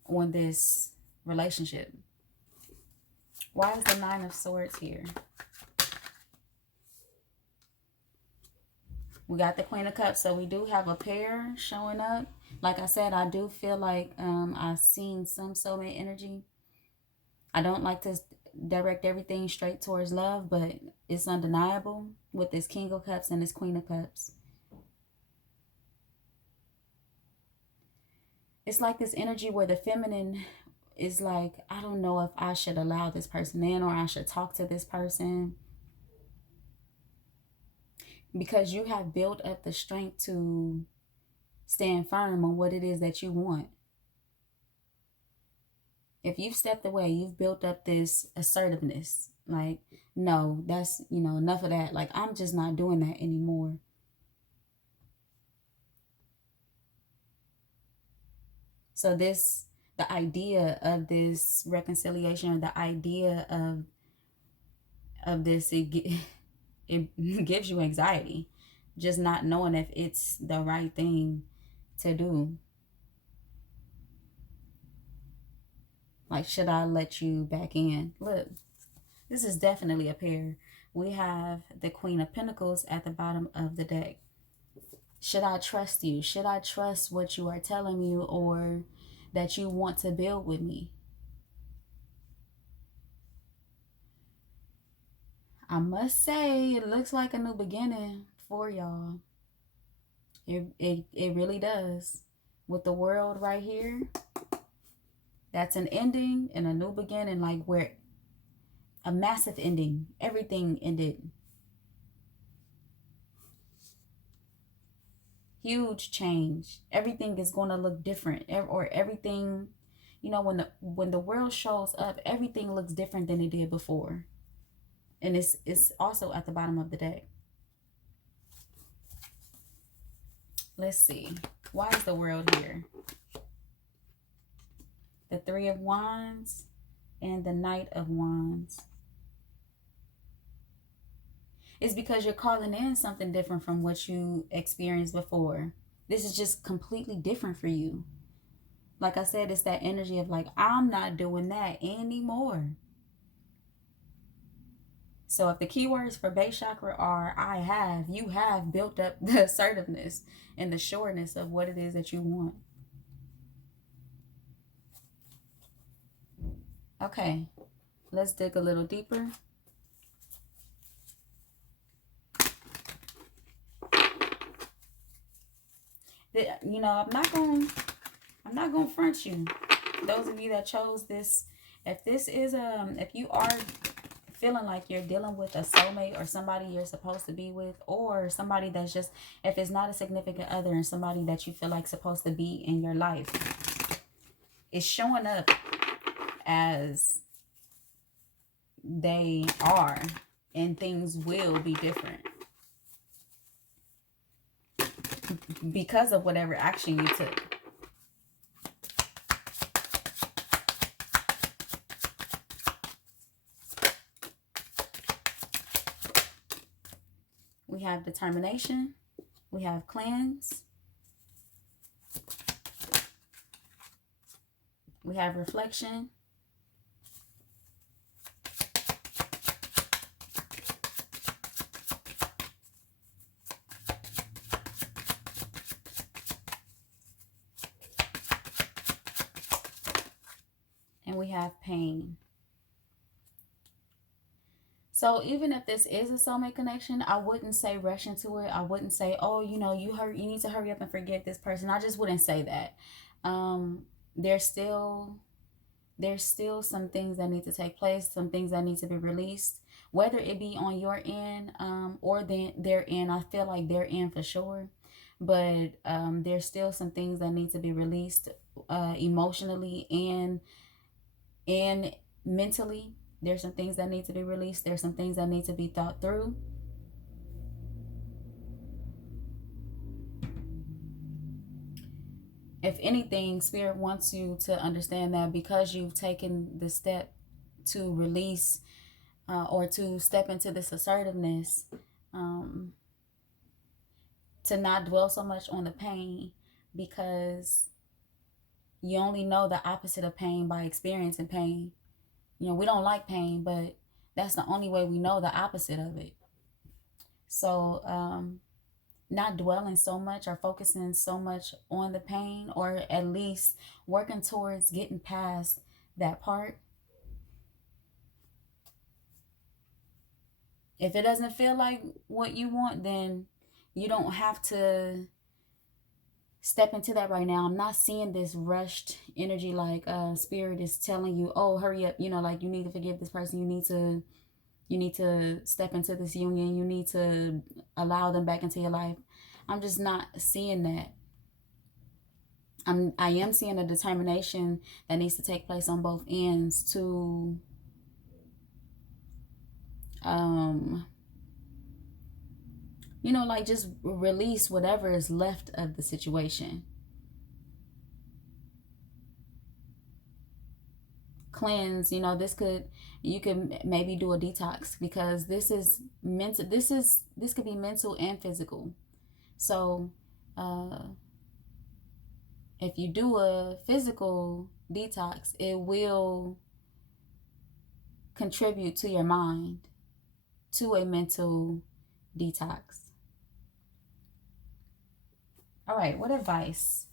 on this relationship. Why is the Nine of Swords here? We got the Queen of Cups, so we do have a pair showing up. Like I said, I do feel like I've seen some soulmate energy. I don't like to direct everything straight towards love, but it's undeniable with this King of Cups and this Queen of Cups. It's like this energy where the feminine is like, I don't know if I should allow this person in or I should talk to this person. Because you have built up the strength to stand firm on what it is that you want. If you've stepped away, you've built up this assertiveness. Like, no, that's, enough of that. Like, I'm just not doing that anymore. So the idea of this reconciliation, or the idea of this, it gives you anxiety. Just not knowing if it's the right thing to do. Like, should I let you back in? Look, this is definitely a pair. We have the Queen of Pentacles at the bottom of the deck. Should I trust you? Should I trust what you are telling me, or that you want to build with me? I must say, it looks like a new beginning for y'all. It really does. With the World right here, that's an ending and a new beginning, like where a massive ending. Everything ended. Huge change. Everything is going to look different, or everything, when the world shows up, everything looks different than it did before. And it's also at the bottom of the deck. Let's see. Why is the World here? The Three of Wands and the Knight of Wands. It's because you're calling in something different from what you experienced before. This is just completely different for you. Like I said, it's that energy of like, I'm not doing that anymore. So if the keywords for base chakra are you have built up the assertiveness and the sureness of what it is that you want. Okay, let's dig a little deeper. I'm not gonna front you. Those of you that chose this, if you are feeling like you're dealing with a soulmate or somebody you're supposed to be with, or somebody that's just, if it's not a significant other and somebody that you feel like supposed to be in your life, it's showing up as they are, and things will be different because of whatever action you took. We have determination. We have cleanse. We have reflection. And we have pain. So even if this is a soulmate connection, I wouldn't say rush into it. I wouldn't say, oh, you need to hurry up and forget this person. I just wouldn't say that. There's still some things that need to take place, some things that need to be released, whether it be on your end or their end. I feel like their end for sure. But there's still some things that need to be released emotionally and mentally. There's some things that need to be released. There's some things that need to be thought through. If anything, Spirit wants you to understand that because you've taken the step to release or to step into this assertiveness, to not dwell so much on the pain, because You only know the opposite of pain by experiencing pain. You know, we don't like pain, but that's the only way we know the opposite of it. So, not dwelling so much or focusing so much on the pain, or at least working towards getting past that part. If it doesn't feel like what you want, then you don't have to step into that right now. I'm not seeing this rushed energy like spirit is telling you, oh, hurry up, you know, like you need to forgive this person, you need to step into this union, you need to allow them back into your life. I'm just not seeing that. I am seeing a determination that needs to take place on both ends to you know, like just release whatever is left of the situation. Cleanse, you know, you could maybe do a detox, because this is mental, this could be mental and physical. So if you do a physical detox, it will contribute to your mind to a mental detox. All right, what advice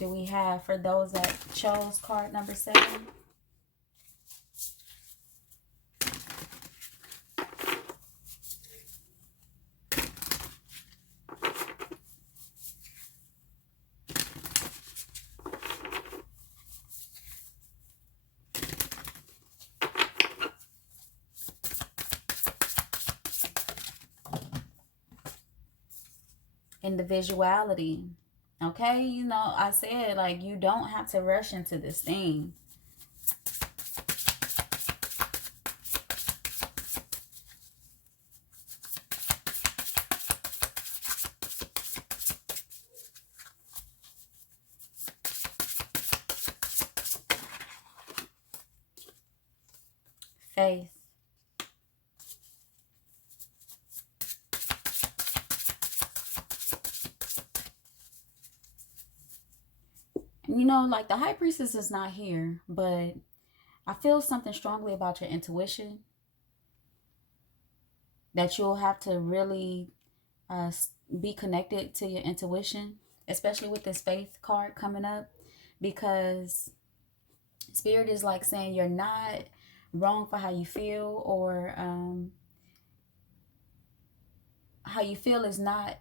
do we have for those that chose card number 7? Individuality. Okay, you know, I said, like, you don't have to rush into this thing. Faith. You know, like the high priestess is not here, but I feel something strongly about your intuition, that you'll have to really be connected to your intuition, especially with this faith card coming up, because spirit is like saying you're not wrong for how you feel, or how you feel is not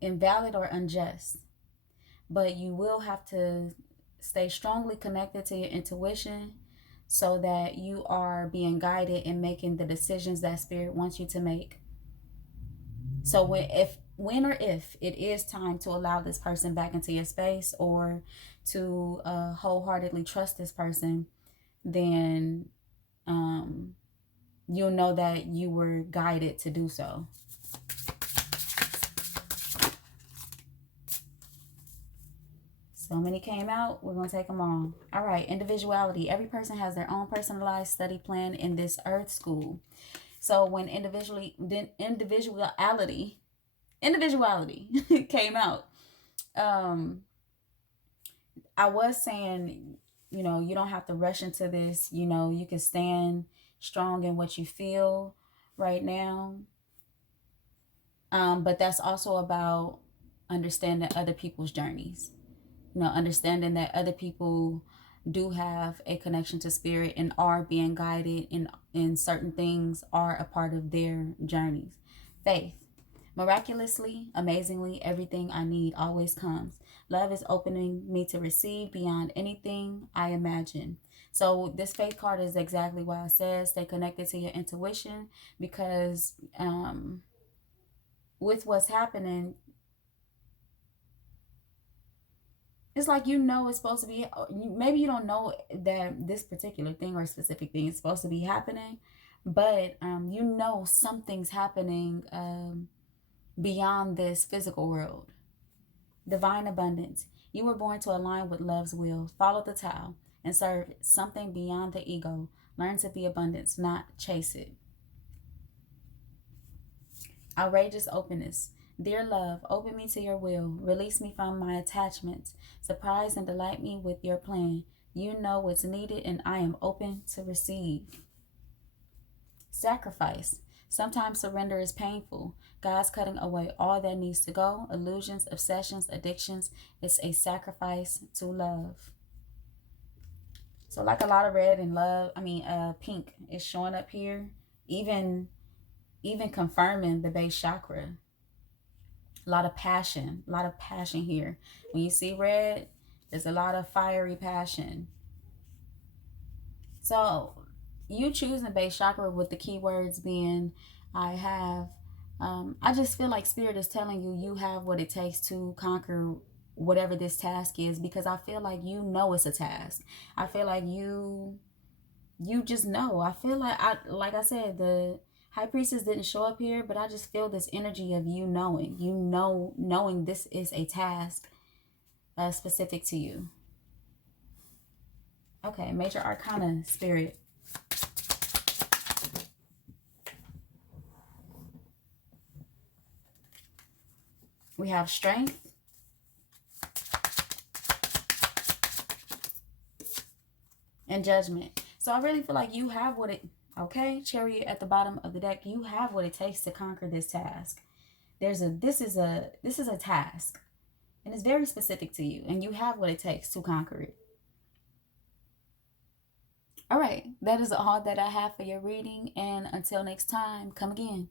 invalid or unjust, but you will have to stay strongly connected to your intuition so that you are being guided in making the decisions that spirit wants you to make. So when or if it is time to allow this person back into your space, or to wholeheartedly trust this person, then you'll know that you were guided to do so. So many came out. We're going to take them all. All right. Individuality. Every person has their own personalized study plan in this earth school. So when individuality came out, I was saying, you know, you don't have to rush into this. You know, you can stand strong in what you feel right now. But that's also about understanding other people's journeys. You know, understanding that other people do have a connection to spirit and are being guided in certain things, are a part of their journeys. Faith. Miraculously, amazingly, everything I need always comes. Love is opening me to receive beyond anything I imagine. So this faith card is exactly why I said stay connected to your intuition, because with what's happening, it's like, you know, it's supposed to be, maybe you don't know that this particular thing or specific thing is supposed to be happening, but you know something's happening beyond this physical world. Divine abundance. You were born to align with love's will. Follow the Tao and serve something beyond the ego. Learn to be abundance, not chase it. Outrageous openness. Dear love, open me to your will. Release me from my attachments. Surprise and delight me with your plan. You know what's needed, and I am open to receive. Sacrifice. Sometimes surrender is painful. God's cutting away all that needs to go. Illusions, obsessions, addictions. It's a sacrifice to love. So like a lot of red and pink is showing up here. Even confirming the base chakra. A lot of passion here. When you see red, there's a lot of fiery passion. So you choosing base chakra with the keywords being I just feel like spirit is telling you you have what it takes to conquer whatever this task is, because I feel like you know it's a task. I feel like you just know. I feel like I said, the high priestess didn't show up here, but I just feel this energy of you knowing this is a task specific to you. Okay, major arcana, spirit. We have strength. And judgment. So I really feel like you have what it, okay, Chariot at the bottom of the deck, you have what it takes to conquer this task. This is a task. And it's very specific to you, and you have what it takes to conquer it. All right, that is all that I have for your reading, and until next time, come again.